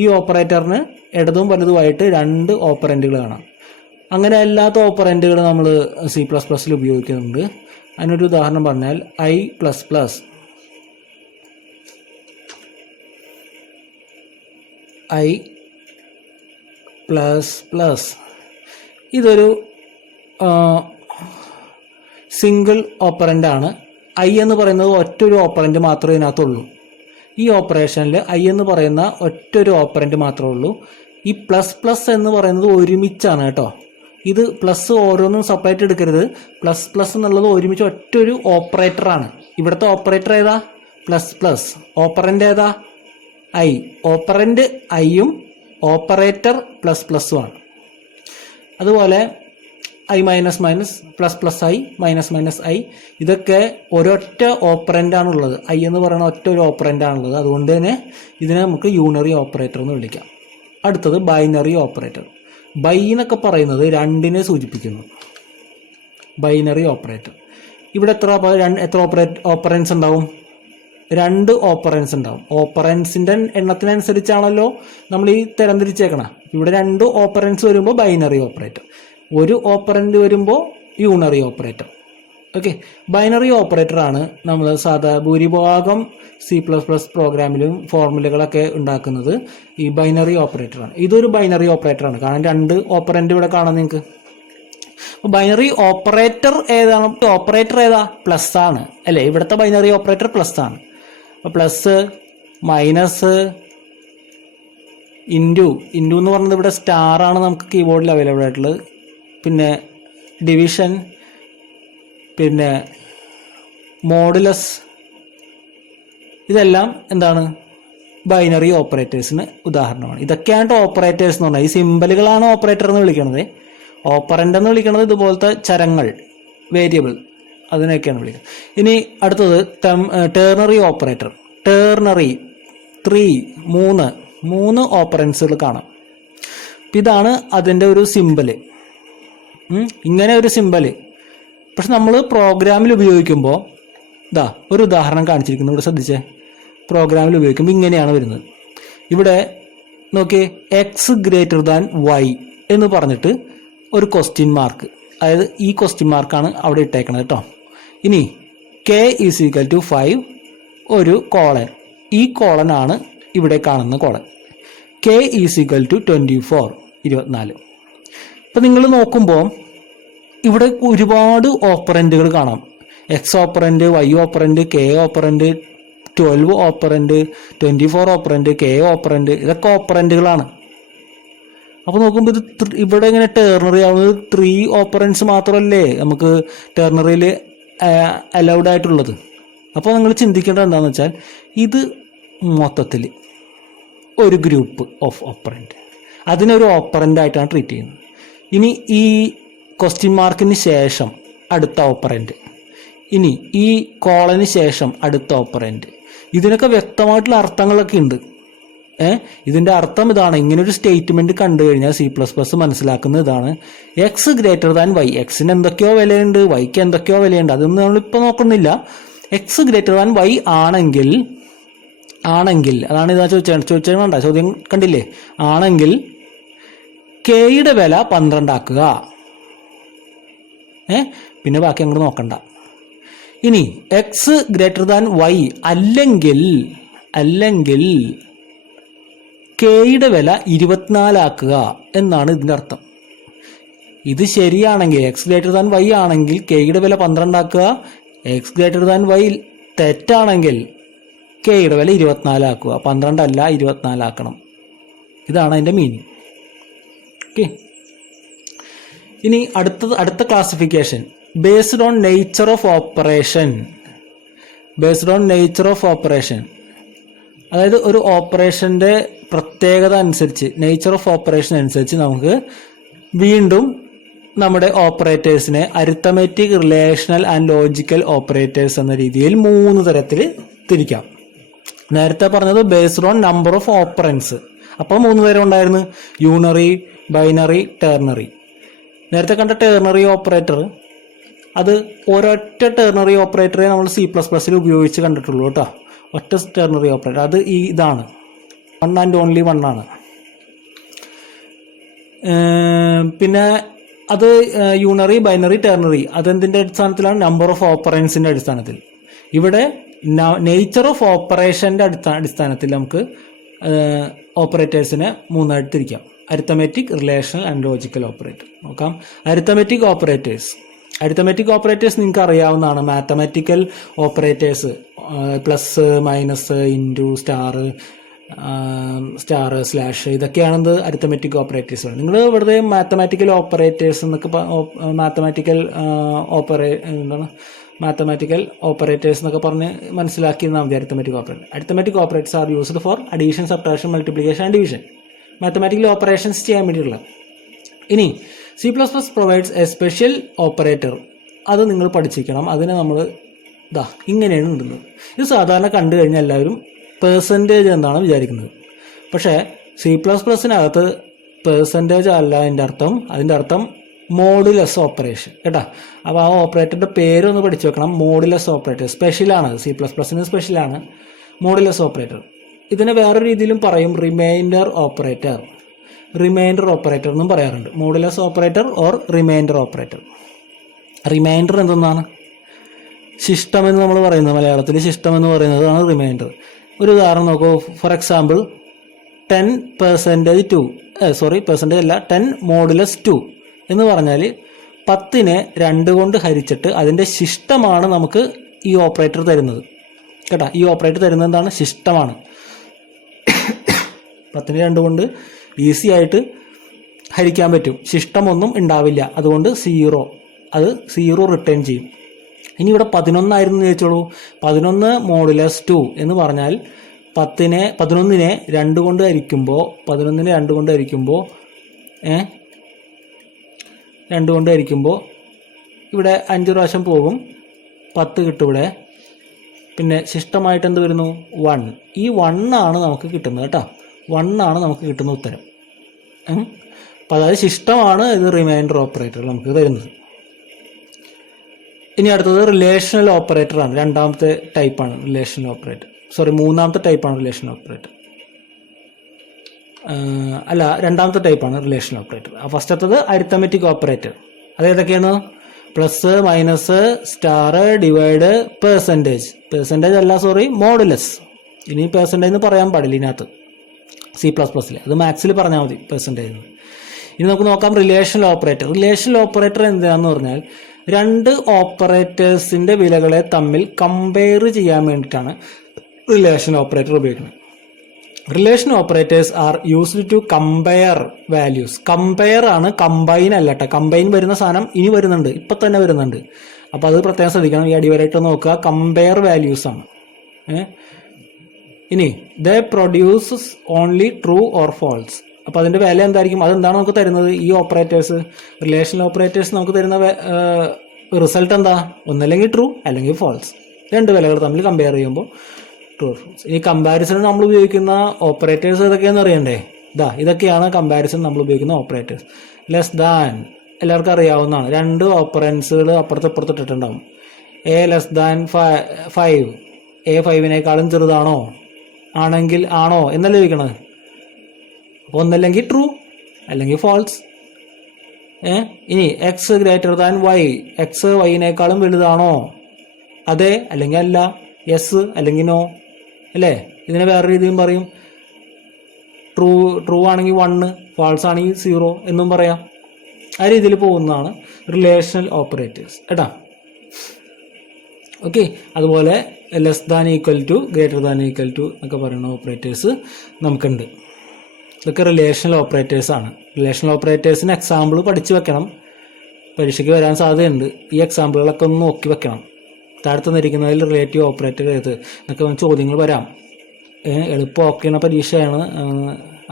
ഈ ഓപ്പറേറ്ററിന് ഇടതും വലതുമായിട്ട് 2 ഓപ്പറൻ്റുകൾ കാണാം. അങ്ങനെ അല്ലാത്ത ഓപ്പറൻ്റുകൾ നമ്മൾ C++ ഉപയോഗിക്കുന്നുണ്ട്. അതിനൊരു ഉദാഹരണം പറഞ്ഞാൽ I++. ഇതൊരു സിംഗിൾ ഓപ്പറൻ്റ് ആണ്. I എന്ന് പറയുന്നത് ഒറ്റൊരു ഓപ്പറൻ്റ് മാത്രമേ ഇതിനകത്തുള്ളൂ. ഈ ഓപ്പറേഷനിൽ I എന്ന് പറയുന്ന ഒറ്റൊരു ഓപ്പറൻ്റ് മാത്രമേ ഉള്ളൂ. ഈ പ്ലസ് എന്ന് പറയുന്നത് ഒരുമിച്ചാണ് കേട്ടോ. ഇത് പ്ലസ് ഓരോന്നും സെപ്പറേറ്റ് എടുക്കരുത്. പ്ലസ് എന്നുള്ളത് ഒരുമിച്ച് ഒറ്റൊരു ഓപ്പറേറ്ററാണ്. ഇവിടുത്തെ ഓപ്പറേറ്റർ ഏതാ? പ്ലസ്. ഓപ്പറൻ്റ് ഏതാ? I. ഓപ്പറൻ്റ് ഐയും ഓപ്പറേറ്റർ പ്ലസുമാണ്. അതുപോലെ I -, ++i, -i, ഇതൊക്കെ ഒരൊറ്റ ഓപ്പറൻ്റാണുള്ളത്. I എന്ന് പറയുന്ന ഒറ്റ ഒരു ഓപ്പറൻ്റാണുള്ളത്. അതുകൊണ്ട് തന്നെ ഇതിനെ നമുക്ക് യൂണറി ഓപ്പറേറ്റർ എന്ന് വിളിക്കാം. അടുത്തത് ബൈനറി ഓപ്പറേറ്റർ. ബൈ എന്നൊക്കെ പറയുന്നത് 2നെ സൂചിപ്പിക്കുന്നു. Binary operator. ഇവിടെ എത്ര ഓപ്പറൻസ് ഉണ്ടാവും? 2 ഓപ്പറൻസ് ഉണ്ടാവും. ഓപ്പറൻസിൻ്റെ എണ്ണത്തിനനുസരിച്ചാണല്ലോ നമ്മൾ ഈ തരംതിരിച്ചേക്കണം. ഇവിടെ 2 ഓപ്പറൻസ് വരുമ്പോൾ ബൈനറി ഓപ്പറേറ്റർ, ഒരു ഓപ്പറൻറ്റ് വരുമ്പോൾ യൂണറി ഓപ്പറേറ്റർ. ഓക്കെ, ബൈനറി ഓപ്പറേറ്ററാണ് നമ്മൾ ഭൂരിഭാഗം C++ പ്രോഗ്രാമിലും ഫോർമുലകളൊക്കെ ഉണ്ടാക്കുന്നത് ഈ ബൈനറി ഓപ്പറേറ്ററാണ്. ഇതൊരു ബൈനറി ഓപ്പറേറ്ററാണ്, കാരണം 2 ഓപ്പറൻറ്റ് ഇവിടെ കാണാം നിങ്ങൾക്ക്. ബൈനറി ഓപ്പറേറ്റർ ഏതാണ്? ഓപ്പറേറ്റർ ഏതാ? പ്ലസ് ആണ് അല്ലേ. ഇവിടുത്തെ ബൈനറി ഓപ്പറേറ്റർ പ്ലസ് ആണ്. അപ്പോൾ പ്ലസ്, മൈനസ്, ഇൻറ്റു എന്ന് പറയുന്നത് ഇവിടെ സ്റ്റാറാണ് നമുക്ക് കീബോർഡിൽ അവൈലബിൾ ആയിട്ടുള്ളത്. പിന്നെ ഡിവിഷൻ, പിന്നെ മോഡുലസ്, ഇതെല്ലാം എന്താണ് ബൈനറി ഓപ്പറേറ്റേഴ്സിന് ഉദാഹരണമാണ്. ഇതൊക്കെയാണ് ഓപ്പറേറ്റേഴ്സ് എന്ന് പറഞ്ഞാൽ. ഈ സിമ്പലുകളാണ് ഓപ്പറേറ്റർ എന്ന് വിളിക്കുന്നത്. ഓപ്പറൻ്റ് എന്ന് വിളിക്കുന്നത് ഇതുപോലത്തെ ചരങ്ങൾ, വേരിയബിൾ, അതിനൊക്കെയാണ് വിളിക്കുന്നത്. ഇനി അടുത്തത് ടേർണറി ഓപ്പറേറ്റർ. ടേർണറി 3 ഓപ്പറൻസുകൾ കാണാം. ഇതാണ് അതിൻ്റെ ഒരു സിമ്പല്. ഇങ്ങനെ ഒരു സിമ്പല്. പക്ഷെ നമ്മൾ പ്രോഗ്രാമിൽ ഉപയോഗിക്കുമ്പോൾ ഒരു ഉദാഹരണം കാണിച്ചിരിക്കുന്നു. ഇവിടെ ശ്രദ്ധിച്ചേ. പ്രോഗ്രാമിൽ ഉപയോഗിക്കുമ്പോൾ ഇങ്ങനെയാണ് വരുന്നത്. ഇവിടെ നോക്കിയേ, എക്സ് ഗ്രേറ്റർ ദാൻ വൈ എന്ന് പറഞ്ഞിട്ട് ഒരു ക്വസ്റ്റ്യൻ മാർക്ക്, അതായത് ഈ ക്വസ്റ്റ്യൻ മാർക്കാണ് അവിടെ ഇട്ടേക്കണത് കേട്ടോ. ഇനി k = 5 ഒരു കോളൻ. ഈ കോളനാണ് ഇവിടെ കാണുന്ന കോളൻ. k = 24 24. ഇപ്പം നിങ്ങൾ നോക്കുമ്പോൾ ഇവിടെ ഒരുപാട് ഓപ്പറൻറ്റുകൾ കാണാം. X operand, Y operand, K operand, 12 operand, 24 operand, K operand, ഇതൊക്കെ ഓപ്പറൻറ്റുകളാണ്. അപ്പോൾ നോക്കുമ്പോൾ ഇത് ഇവിടെ ഇങ്ങനെ ടേർണറി ആവുന്നത് 3 ഓപ്പറൻസ് മാത്രമല്ലേ നമുക്ക് ടേർണറിയിൽ അലൗഡ് ആയിട്ടുള്ളത്. അപ്പോൾ നിങ്ങൾ ചിന്തിക്കേണ്ടത് എന്താണെന്ന് വെച്ചാൽ ഇത് മൊത്തത്തിൽ ഒരു ഗ്രൂപ്പ് ഓഫ് ഓപ്പറൻറ്റ്, അതിനൊരു ഓപ്പറൻ്റ് ആയിട്ടാണ് ട്രീറ്റ് ചെയ്യുന്നത്. ഇനി ഈ ക്വസ്റ്റ്യൻ മാർക്കിന് ശേഷം അടുത്ത ഓപ്പറൻറ്റ്, ഇനി ഈ കോളന് ശേഷം അടുത്ത ഓപ്പറൻറ്റ്, ഇതിനൊക്കെ വ്യക്തമായിട്ടുള്ള അർത്ഥങ്ങളൊക്കെ ഉണ്ട്. ഇതിൻ്റെ അർത്ഥം ഇതാണ്. ഇങ്ങനൊരു സ്റ്റേറ്റ്മെൻറ്റ് കണ്ടു കഴിഞ്ഞാൽ C++ മനസ്സിലാക്കുന്നത് ഇതാണ്. എക്സ് ഗ്രേറ്റർ ദാൻ വൈ, എക്സിന് എന്തൊക്കെയോ വിലയുണ്ട്, വൈക്ക് എന്തൊക്കെയോ വിലയുണ്ട്, അതൊന്നും നമ്മളിപ്പോൾ നോക്കുന്നില്ല. എക്സ് ഗ്രേറ്റർ ദാൻ വൈ ആണെങ്കിൽ അതാണ് ഇതാ ചോദിച്ചത് വേണ്ട, ചോദ്യം കണ്ടില്ലേ? ആണെങ്കിൽ കെയുടെ വില 12 ആക്കുക. പിന്നെ ബാക്കി അങ്ങോട്ട് നോക്കണ്ട. ഇനി എക്സ് ഗ്രേറ്റർ ദാൻ വൈ അല്ലെങ്കിൽ കെയുടെ വില 24 ആക്കുക എന്നാണ് ഇതിൻ്റെ അർത്ഥം. ഇത് ശരിയാണെങ്കിൽ, എക്സ് ഗ്രേറ്റർ ദാൻ വൈ ആണെങ്കിൽ കെയുടെ വില 12 ആക്കുക. എക്സ് ഗ്രേറ്റർ ദാൻ വൈ തെറ്റാണെങ്കിൽ കെയുടെ വില 24 ആക്കുക. 12 അല്ല 24 ആക്കണം. ഇതാണ് അതിൻ്റെ മീനിങ്. ഓക്കെ. ഇനി അടുത്ത classification based on nature of operation. അതായത് ഒരു ഓപ്പറേഷൻ്റെ പ്രത്യേകത അനുസരിച്ച്, നേച്ചർ ഓഫ് ഓപ്പറേഷൻ അനുസരിച്ച് നമുക്ക് വീണ്ടും നമ്മുടെ ഓപ്പറേറ്റേഴ്സിനെ arithmetic, relational and logical operators എന്ന രീതിയിൽ 3 തരത്തിൽ തിരിക്കാം. നേരത്തെ പറഞ്ഞത് based on number of operands. അപ്പോൾ 3 തരം ഉണ്ടായിരുന്നു: യൂണറി, ബൈനറി, ടെർണറി. നേരത്തെ കണ്ട ടെർണറി ഓപ്പറേറ്റർ, അത് ഒരൊറ്റ ടെർണറി ഓപ്പറേറ്ററെ നമ്മൾ C++ൽ ഉപയോഗിച്ച് കണ്ടിട്ടുള്ളൂ കേട്ടോ. ഒറ്റ ടെർണറി ഓപ്പറേറ്റർ, അത് ഇതാണ്, 1 and only 1 ആണ്. പിന്നെ അത് യൂണറി, ബൈനറി, ടെർണറി, അതെന്തിൻ്റെ അടിസ്ഥാനത്തിലാണ്? നമ്പർ ഓഫ് ഓപ്പറൻസിൻ്റെ അടിസ്ഥാനത്തിൽ. ഇവിടെ നേച്ചർ ഓഫ് ഓപ്പറേഷൻ്റെ അടിസ്ഥാനത്തിൽ നമുക്ക് ഓപ്പറേറ്റേഴ്സിനെ 3 ആയിട്ട് തിരിക്കാം: arithmetic, relational and logical operator. നോക്കാം. അരിത്തമെറ്റിക് ഓപ്പറേറ്റേഴ്സ് നിങ്ങൾക്ക് അറിയാവുന്നതാണ്. Mathematical operators, plus, minus, into, star, slash, ഇതൊക്കെയാണത് അരിത്തമെറ്റിക് ഓപ്പറേറ്റേഴ്സ്. നിങ്ങൾ വെറുതെ മാത്തമാറ്റിക്കൽ ഓപ്പറേറ്റേഴ്സ് എന്നൊക്കെ മാത്തമാറ്റിക്കൽ ഓപ്പറേറ്റേഴ്സ് എന്നൊക്കെ പറഞ്ഞ് മനസ്സിലാക്കിയിരുന്നാൽ മതി. Arithmetic operators are used for addition, subtraction, multiplication and division. Mathematical operations ചെയ്യാൻ വേണ്ടിയിട്ടുള്ള. ഇനി C++ provides a special operator. അത് നിങ്ങൾ പഠിച്ചിരിക്കണം. അതിനെ നമ്മൾ ഇങ്ങനെയാണ് ഇടുന്നത്. ഇത് സാധാരണ കണ്ടു കഴിഞ്ഞാൽ എല്ലാവരും പെർസെൻറ്റേജ് എന്നാണ് വിചാരിക്കുന്നത്. പക്ഷേ C++നകത്ത് പെർസെൻറ്റേജ് അല്ല അതിൻ്റെ അർത്ഥം മോഡുലസ് ഓപ്പറേഷൻ കേട്ടോ. അപ്പോൾ ആ ഓപ്പറേറ്ററിൻ്റെ പേരൊന്ന് പഠിച്ചു വെക്കണം. മോഡുലസ് ഓപ്പറേറ്റർ സ്പെഷ്യലാണ്. C++ന് സ്പെഷ്യലാണ് മോഡുലസ് ഓപ്പറേറ്റർ. ഇതിനെ വേറൊരു രീതിയിലും പറയും, റിമൈൻഡർ ഓപ്പറേറ്റർ എന്നും പറയാറുണ്ട്. Modulus operator or remainder operator. Remainder എന്തെന്നാണ്? ശിഷ്ടമെന്ന് നമ്മൾ പറയുന്നത്, മലയാളത്തിൽ ശിഷ്ടമെന്ന് പറയുന്നതാണ് റിമൈൻഡർ. ഒരു ഉദാഹരണം നോക്കൂ. ഫോർ എക്സാമ്പിൾ 10 മോഡുലസ് 2 എന്ന് പറഞ്ഞാൽ 10നെ 2 കൊണ്ട് ഹരിച്ചിട്ട് അതിൻ്റെ ശിഷ്ടമാണ് നമുക്ക് ഈ ഓപ്പറേറ്റർ തരുന്നത് കേട്ടോ. ഈ ഓപ്പറേറ്റർ തരുന്നത് എന്താണ്? ശിഷ്ടമാണ്. 10നെ 2 കൊണ്ട് ഈസി ആയിട്ട് ഹരിക്കാൻ പറ്റും. ശിഷ്ടമൊന്നും ഉണ്ടാവില്ല. അതുകൊണ്ട് 0, അത് 0 റിട്ടേൺ ചെയ്യും. ഇനി ഇവിടെ 11 ആയിരുന്നു ചോദിച്ചോളൂ. 11 മോഡുലസ് 2 എന്ന് പറഞ്ഞാൽ 11നെ 2 കൊണ്ട് ഹരിക്കുമ്പോൾ 2 കൊണ്ട് ഹരിക്കുമ്പോൾ ഇവിടെ 5 പ്രാവശ്യം പോകും, 10 കിട്ടും ഇവിടെ. പിന്നെ ശിഷ്ടമായിട്ട് എന്ത് വരുന്നു? 1. ഈ 1 ആണ് നമുക്ക് കിട്ടുന്നത് കേട്ടോ. 1 ആണ് നമുക്ക് കിട്ടുന്ന ഉത്തരം. അപ്പോൾ അതായത് ശിഷ്ടമാണ് ഇത് റിമൈൻഡർ ഓപ്പറേറ്റർ നമുക്ക് തരുന്നത്. ഇനി അടുത്തത് റിലേഷണൽ ഓപ്പറേറ്റർ ആണ്. രണ്ടാമത്തെ ടൈപ്പാണ് റിലേഷണൽ ഓപ്പറേറ്റർ. മൂന്നാമത്തെ ടൈപ്പാണ് റിലേഷണൽ ഓപ്പറേറ്റർ. രണ്ടാമത്തെ ടൈപ്പാണ് റിലേഷണൽ ഓപ്പറേറ്റർ. ഫസ്റ്റത്തത് അരിത്തമെറ്റിക് ഓപ്പറേറ്റർ. അതേതൊക്കെയാണ്? Plus, minus, star, divide, percentage modulus. ഇനി പെർസെൻറ്റേജ് എന്ന് പറയാൻ പാടില്ല ഇതിനകത്ത്, C++ൽ. അത് മാത്സിൽ പറഞ്ഞാൽ മതി പെർസെൻറ്റേജ്. ഇനി നമുക്ക് നോക്കാം റിലേഷണൽ ഓപ്പറേറ്റർ. റിലേഷണൽ ഓപ്പറേറ്റർ എന്താണെന്ന് പറഞ്ഞാൽ 2 ഓപ്പറേറ്റേഴ്സിന്റെ വിലകളെ തമ്മിൽ കമ്പയർ ചെയ്യാൻ വേണ്ടിയിട്ടാണ് റിലേഷണൽ ഓപ്പറേറ്റർ ഉപയോഗിക്കുന്നത്. Relation operators are used to compare values. Compare ആണ്, കമ്പൈൻ അല്ല കേട്ടോ. കമ്പൈൻ വരുന്ന സാധനം ഇനി വരുന്നുണ്ട്, ഇപ്പം തന്നെ വരുന്നുണ്ട്. അപ്പോൾ അത് പ്രത്യേകം ശ്രദ്ധിക്കണം. ഈ അടിവരായിട്ട് നോക്കുക, കമ്പയർ വാല്യൂസ് ആണ്. ഇനി they produces only true or false. അപ്പോൾ അതിന്റെ വില എന്തായിരിക്കും? അതെന്താണ് നമുക്ക് തരുന്നത്? ഈ ഓപ്പറേറ്റേഴ്സ്, റിലേഷണൽ ഓപ്പറേറ്റേഴ്സ് നമുക്ക് തരുന്ന റിസൾട്ട് എന്താ? ഒന്നല്ലെങ്കിൽ ട്രൂ അല്ലെങ്കിൽ ഫോൾസ്. 2 വിലകൾ തമ്മിൽ കമ്പയർ ചെയ്യുമ്പോൾ ട്രൂ ഓർ ഫോൾസ്. ഈ കമ്പാരിസൺ നമ്മൾ ഉപയോഗിക്കുന്ന ഓപ്പറേറ്റേഴ്സ് ഏതൊക്കെയാണെന്ന് അറിയണ്ടേ? ഇതൊക്കെയാണ് കമ്പാരിസൺ നമ്മൾ ഉപയോഗിക്കുന്ന ഓപ്പറേറ്റേഴ്സ്. ലെസ് ദാൻ എല്ലാവർക്കും അറിയാവുന്നതാണ്. 2 ഓപ്പറൻസുകൾ അപ്പുറത്ത് ഇട്ടിട്ടുണ്ടാവും. A ലെസ് ദാൻ 5, A 5നേക്കാളും ചെറുതാണോ? ആണെങ്കിൽ ആണോ എന്നല്ലേ ചോദിക്കണത്. അപ്പോൾ ഒന്നല്ലെങ്കിൽ ട്രൂ അല്ലെങ്കിൽ ഫോൾസ്. ഇനി x greater than y, x വൈനേക്കാളും വലുതാണോ? അതെ അല്ലെങ്കിൽ അല്ല, യെസ് അല്ലെങ്കിൽ നോ, അല്ലേ? ഇതിനെ വേറെ രീതിയും പറയും. ട്രൂ ആണെങ്കിൽ 1, ഫാൾസ് ആണെങ്കിൽ 0 എന്നും പറയാം. ആ രീതിയിൽ പോകുന്നതാണ് റിലേഷണൽ ഓപ്പറേറ്റേഴ്സ് കേട്ടോ. ഓക്കെ, അതുപോലെ less than equal to, greater than equal to എന്നൊക്കെ പറയുന്ന ഓപ്പറേറ്റേഴ്സ് നമുക്കുണ്ട്. ഇതൊക്കെ റിലേഷണൽ ഓപ്പറേറ്റേഴ്സ് ആണ്. റിലേഷണൽ ഓപ്പറേറ്റേഴ്സിന് എക്സാമ്പിൾ പഠിച്ചു വെക്കണം, പരീക്ഷയ്ക്ക് വരാൻ സാധ്യതയുണ്ട്. ഈ എക്സാമ്പിളുകളൊക്കെ ഒന്ന് നോക്കി വെക്കണം. താഴത്ത് നിന്നിരിക്കുന്നതിൽ റിലേറ്റീവ് ഓപ്പറേറ്റർ ഏത് എന്നൊക്കെ ചോദ്യങ്ങൾ വരാം. എളുപ്പമാക്കുന്ന പരീക്ഷയാണ്,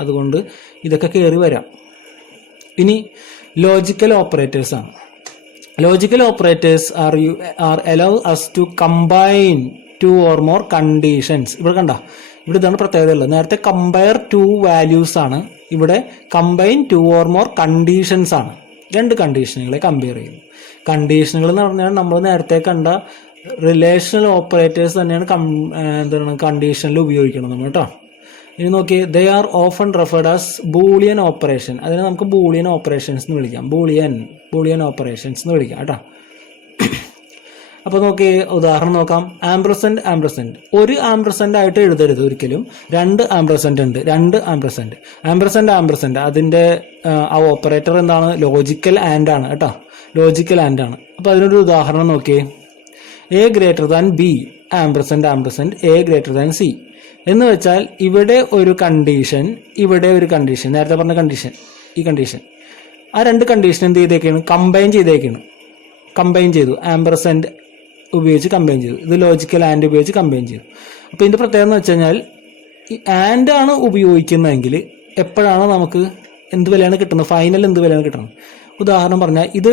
അതുകൊണ്ട് ഇതൊക്കെ കയറി വരാം. ഇനി ലോജിക്കൽ ഓപ്പറേറ്റേഴ്സ് ആണ്. Logical operators are allow us to combine 2 or more conditions. ഇവിടെ കണ്ട, ഇവിടെ ഇതാണ് പ്രത്യേകത ഉള്ളത്. നേരത്തെ കമ്പയർ 2 വാല്യൂസ് ആണ്, ഇവിടെ കമ്പൈൻ 2 or more കണ്ടീഷൻസ് ആണ്. 2 കണ്ടീഷനുകളെ കമ്പയർ ചെയ്യുന്നു. കണ്ടീഷനുകൾ എന്ന് പറഞ്ഞാൽ നമ്മൾ നേരത്തെ കണ്ട റിലേഷണൽ ഓപ്പറേറ്റേഴ്സ് തന്നെയാണ് കണ്ടീഷനിൽ ഉപയോഗിക്കണം നമ്മൾ കേട്ടോ. ഇനി നോക്കി, they are often referred as Boolean operation. അതിനെ നമുക്ക് ബൂളിയൻ ഓപ്പറേഷൻസ് എന്ന് വിളിക്കാം. ബൂളിയൻ ഓപ്പറേഷൻസ് എന്ന് വിളിക്കാം കേട്ടോ. അപ്പോൾ നോക്കി, ഉദാഹരണം നോക്കാം. ആംപ്രസെന്റ് ഒരു ആംപ്രസെന്റ് ആയിട്ട് എഴുതരുത് ഒരിക്കലും. 2 ആംപ്രസെന്റ് ഉണ്ട്. 2 ആംപ്രസെന്റ് അതിന്റെ ആ ഓപ്പറേറ്റർ എന്താണ്? ലോജിക്കൽ ആൻഡ് ആണ് കേട്ടോ. ലോജിക്കൽ ആൻഡ് ആണ്. അപ്പോൾ അതിനൊരു ഉദാഹരണം നോക്കിയേ. A greater than B, ആംപ്രസെന്റ് A greater than C എന്ന് വെച്ചാൽ ഇവിടെ ഒരു കണ്ടീഷൻ, ഇവിടെ ഒരു കണ്ടീഷൻ, നേരത്തെ പറഞ്ഞ കണ്ടീഷൻ, ഈ കണ്ടീഷൻ, ആ 2 കണ്ടീഷൻ എന്ത് ചെയ്തേക്കാണ്? കമ്പൈൻ ചെയ്തു. ആംപ്രസെന്റ് ഉപയോഗിച്ച് കമ്പൈൻ ചെയ്തു. ഇത് ലോജിക്കൽ ആൻഡ് ഉപയോഗിച്ച് കമ്പൈൻ ചെയ്തു. അപ്പോൾ ഇതിന്റെ പ്രത്യേകത എന്ന് വെച്ച് കഴിഞ്ഞാൽ ഈ ആൻഡ് ആണ് ഉപയോഗിക്കുന്നതെങ്കിൽ എപ്പോഴാണ് നമുക്ക് എന്ത് വിലയാണ് കിട്ടുന്നത്? ഫൈനൽ എന്ത് വിലയാണ് കിട്ടുന്നത്? ഉദാഹരണം പറഞ്ഞാൽ ഇത്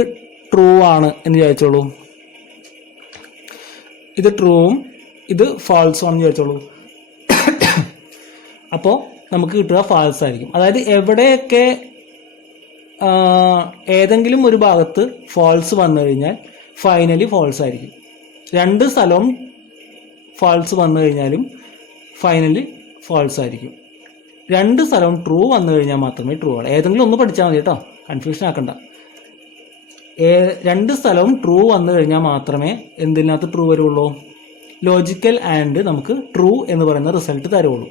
ട്രൂ ആണ് എന്ന് വിചാരിച്ചോളൂ, ഇത് ട്രൂവും ഇത് ഫാൾസും ആണെന്ന് വിചാരിച്ചോളൂ. അപ്പോൾ നമുക്ക് കിട്ടുക ഫാൾസ് ആയിരിക്കും. അതായത് എവിടെയൊക്കെ ഏതെങ്കിലും ഒരു ഭാഗത്ത് ഫാൾസ് വന്നു കഴിഞ്ഞാൽ ഫൈനലി ഫാൾസ് ആയിരിക്കും. 2 സ്ഥലവും ഫാൾസ് വന്നു കഴിഞ്ഞാലും ഫൈനലി ഫാൾസ് ആയിരിക്കും. 2 സ്ഥലവും ട്രൂ വന്നു കഴിഞ്ഞാൽ മാത്രമേ ട്രൂ ആവുള്ളൂ. ഏതെങ്കിലും ഒന്ന് പഠിച്ചാൽ മതി കേട്ടോ, കൺഫ്യൂഷൻ ആക്കണ്ട. 2 സ്ഥലവും ട്രൂ വന്നു കഴിഞ്ഞാൽ മാത്രമേ എന്തിനകത്ത് ട്രൂ വരുള്ളൂ? ലോജിക്കൽ ആൻഡ് നമുക്ക് ട്രൂ എന്ന് പറയുന്ന റിസൾട്ട് തരുള്ളൂ.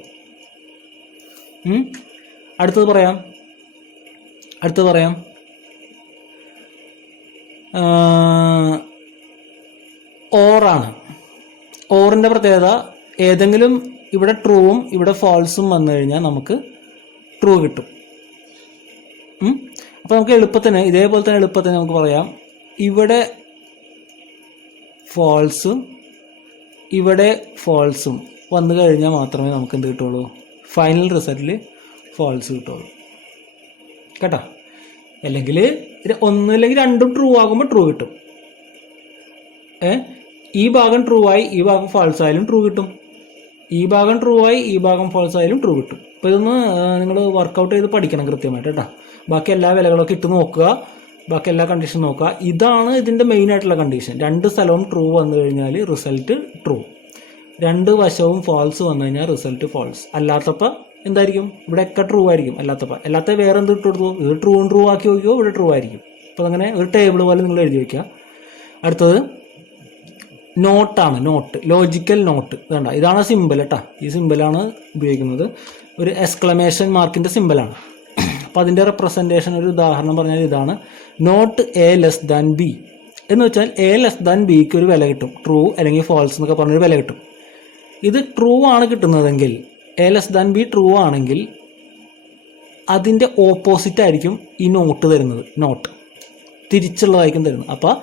അടുത്തത് പറയാം. ഓറാണ്. ഓറിന്റെ പ്രത്യേകത, ഏതെങ്കിലും ഇവിടെ ട്രൂവും ഇവിടെ ഫാൾസും വന്നു കഴിഞ്ഞാൽ നമുക്ക് ട്രൂ കിട്ടും. അപ്പോൾ നമുക്ക് എളുപ്പത്തിന് ഇതേപോലെ തന്നെ എളുപ്പത്തിന് നമുക്ക് പറയാം, ഇവിടെ ഫോൾസും ഇവിടെ ഫോൾസും വന്നു കഴിഞ്ഞാൽ മാത്രമേ നമുക്ക് എന്ത് കിട്ടുള്ളൂ, ഫൈനൽ റിസൾട്ടിൽ ഫോൾസ് കിട്ടുള്ളൂ കേട്ടോ. അല്ലെങ്കിൽ ഒന്നുമില്ലെങ്കിൽ രണ്ടും ട്രൂ ആകുമ്പോൾ ട്രൂ കിട്ടും. ഈ ഭാഗം ട്രൂ ആയി ഈ ഭാഗം ഫാൾസ് ആയാലും ട്രൂ കിട്ടും, ഈ ഭാഗം ട്രൂ ആയി ഈ ഭാഗം ഫാൾസ് ആയാലും ട്രൂ കിട്ടും. അപ്പോൾ ഇതൊന്ന് നിങ്ങൾ വർക്കൗട്ട് ചെയ്ത് പഠിക്കണം കൃത്യമായിട്ട് കേട്ടോ. ബാക്കി എല്ലാ വിലകളൊക്കെ ഇട്ട് നോക്കുക, ബാക്കി എല്ലാ കണ്ടീഷൻ നോക്കുക. ഇതാണ് ഇതിൻ്റെ മെയിൻ ആയിട്ടുള്ള കണ്ടീഷൻ. രണ്ട് സ്ഥലവും ട്രൂ വന്നു കഴിഞ്ഞാൽ റിസൾട്ട് ട്രൂ, രണ്ട് വശവും ഫാൾസ് വന്നു കഴിഞ്ഞാൽ റിസൾട്ട് ഫാൾസ്. അല്ലാത്തപ്പോൾ എന്തായിരിക്കും, ഇവിടെയൊക്കെ ട്രൂ ആയിരിക്കും. അല്ലാത്ത വേറെ എന്ത് ഇട്ട് കൊടുത്തു, ഇത് ട്രൂ ആക്കി നോക്കിയോ, ഇവിടെ ട്രൂ ആയിരിക്കും. അപ്പോൾ അങ്ങനെ ഒരു ടേബിൾ പോലെ നിങ്ങൾ എഴുതി വയ്ക്കുക. അടുത്തത് നോട്ടാണ്, നോട്ട്, ലോജിക്കൽ നോട്ട്. വേണ്ട, ഇതാണ് സിമ്പിൾ കേട്ടോ. ഈ സിമ്പിളാണ് ഉപയോഗിക്കുന്നത്, ഒരു എക്സ്ക്ലമേഷൻ മാർക്കിൻ്റെ സിമ്പിളാണ്. അപ്പോൾ അതിൻ്റെ റെപ്രസെൻറ്റേഷൻ ഒരു ഉദാഹരണം പറഞ്ഞാൽ ഇതാണ്, not a less than b എന്ന് വെച്ചാൽ എ ലെസ് ദാൻ ബിക്ക് ഒരു വില കിട്ടും, ട്രൂ അല്ലെങ്കിൽ ഫാൾസ് എന്നൊക്കെ പറഞ്ഞൊരു വില കിട്ടും. ഇത് ട്രൂ ആണ് കിട്ടുന്നതെങ്കിൽ, a less than b true ആണെങ്കിൽ അതിൻ്റെ ഓപ്പോസിറ്റ് ആയിരിക്കും ഈ നോട്ട് തരുന്നത്, നോട്ട് തിരിച്ചുള്ളതായിരിക്കും തരുന്നത്. അപ്പോൾ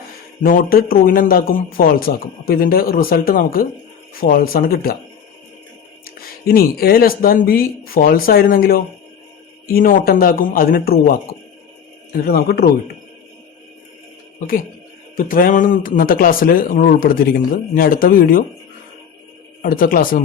നോട്ട് ട്രൂവിനെ എന്താക്കും, ഫാൾസ് ആക്കും. അപ്പോൾ ഇതിൻ്റെ റിസൾട്ട് നമുക്ക് ഫാൾസ് ആണ് കിട്ടുക. ഇനി a less than b false ആയിരുന്നെങ്കിലോ ഈ നോട്ട് എന്താക്കും, അതിനെ ട്രൂ ആക്കും, എന്നിട്ട് നമുക്ക് ട്രൂ കിട്ടും. ഓക്കെ, അപ്പോൾ ഇത്രയുമാണ് ഇന്നത്തെ ക്ലാസ്സിൽ നമ്മൾ ഉൾപ്പെടുത്തിയിരിക്കുന്നത്. ഇനി അടുത്ത ക്ലാസ്സിൽ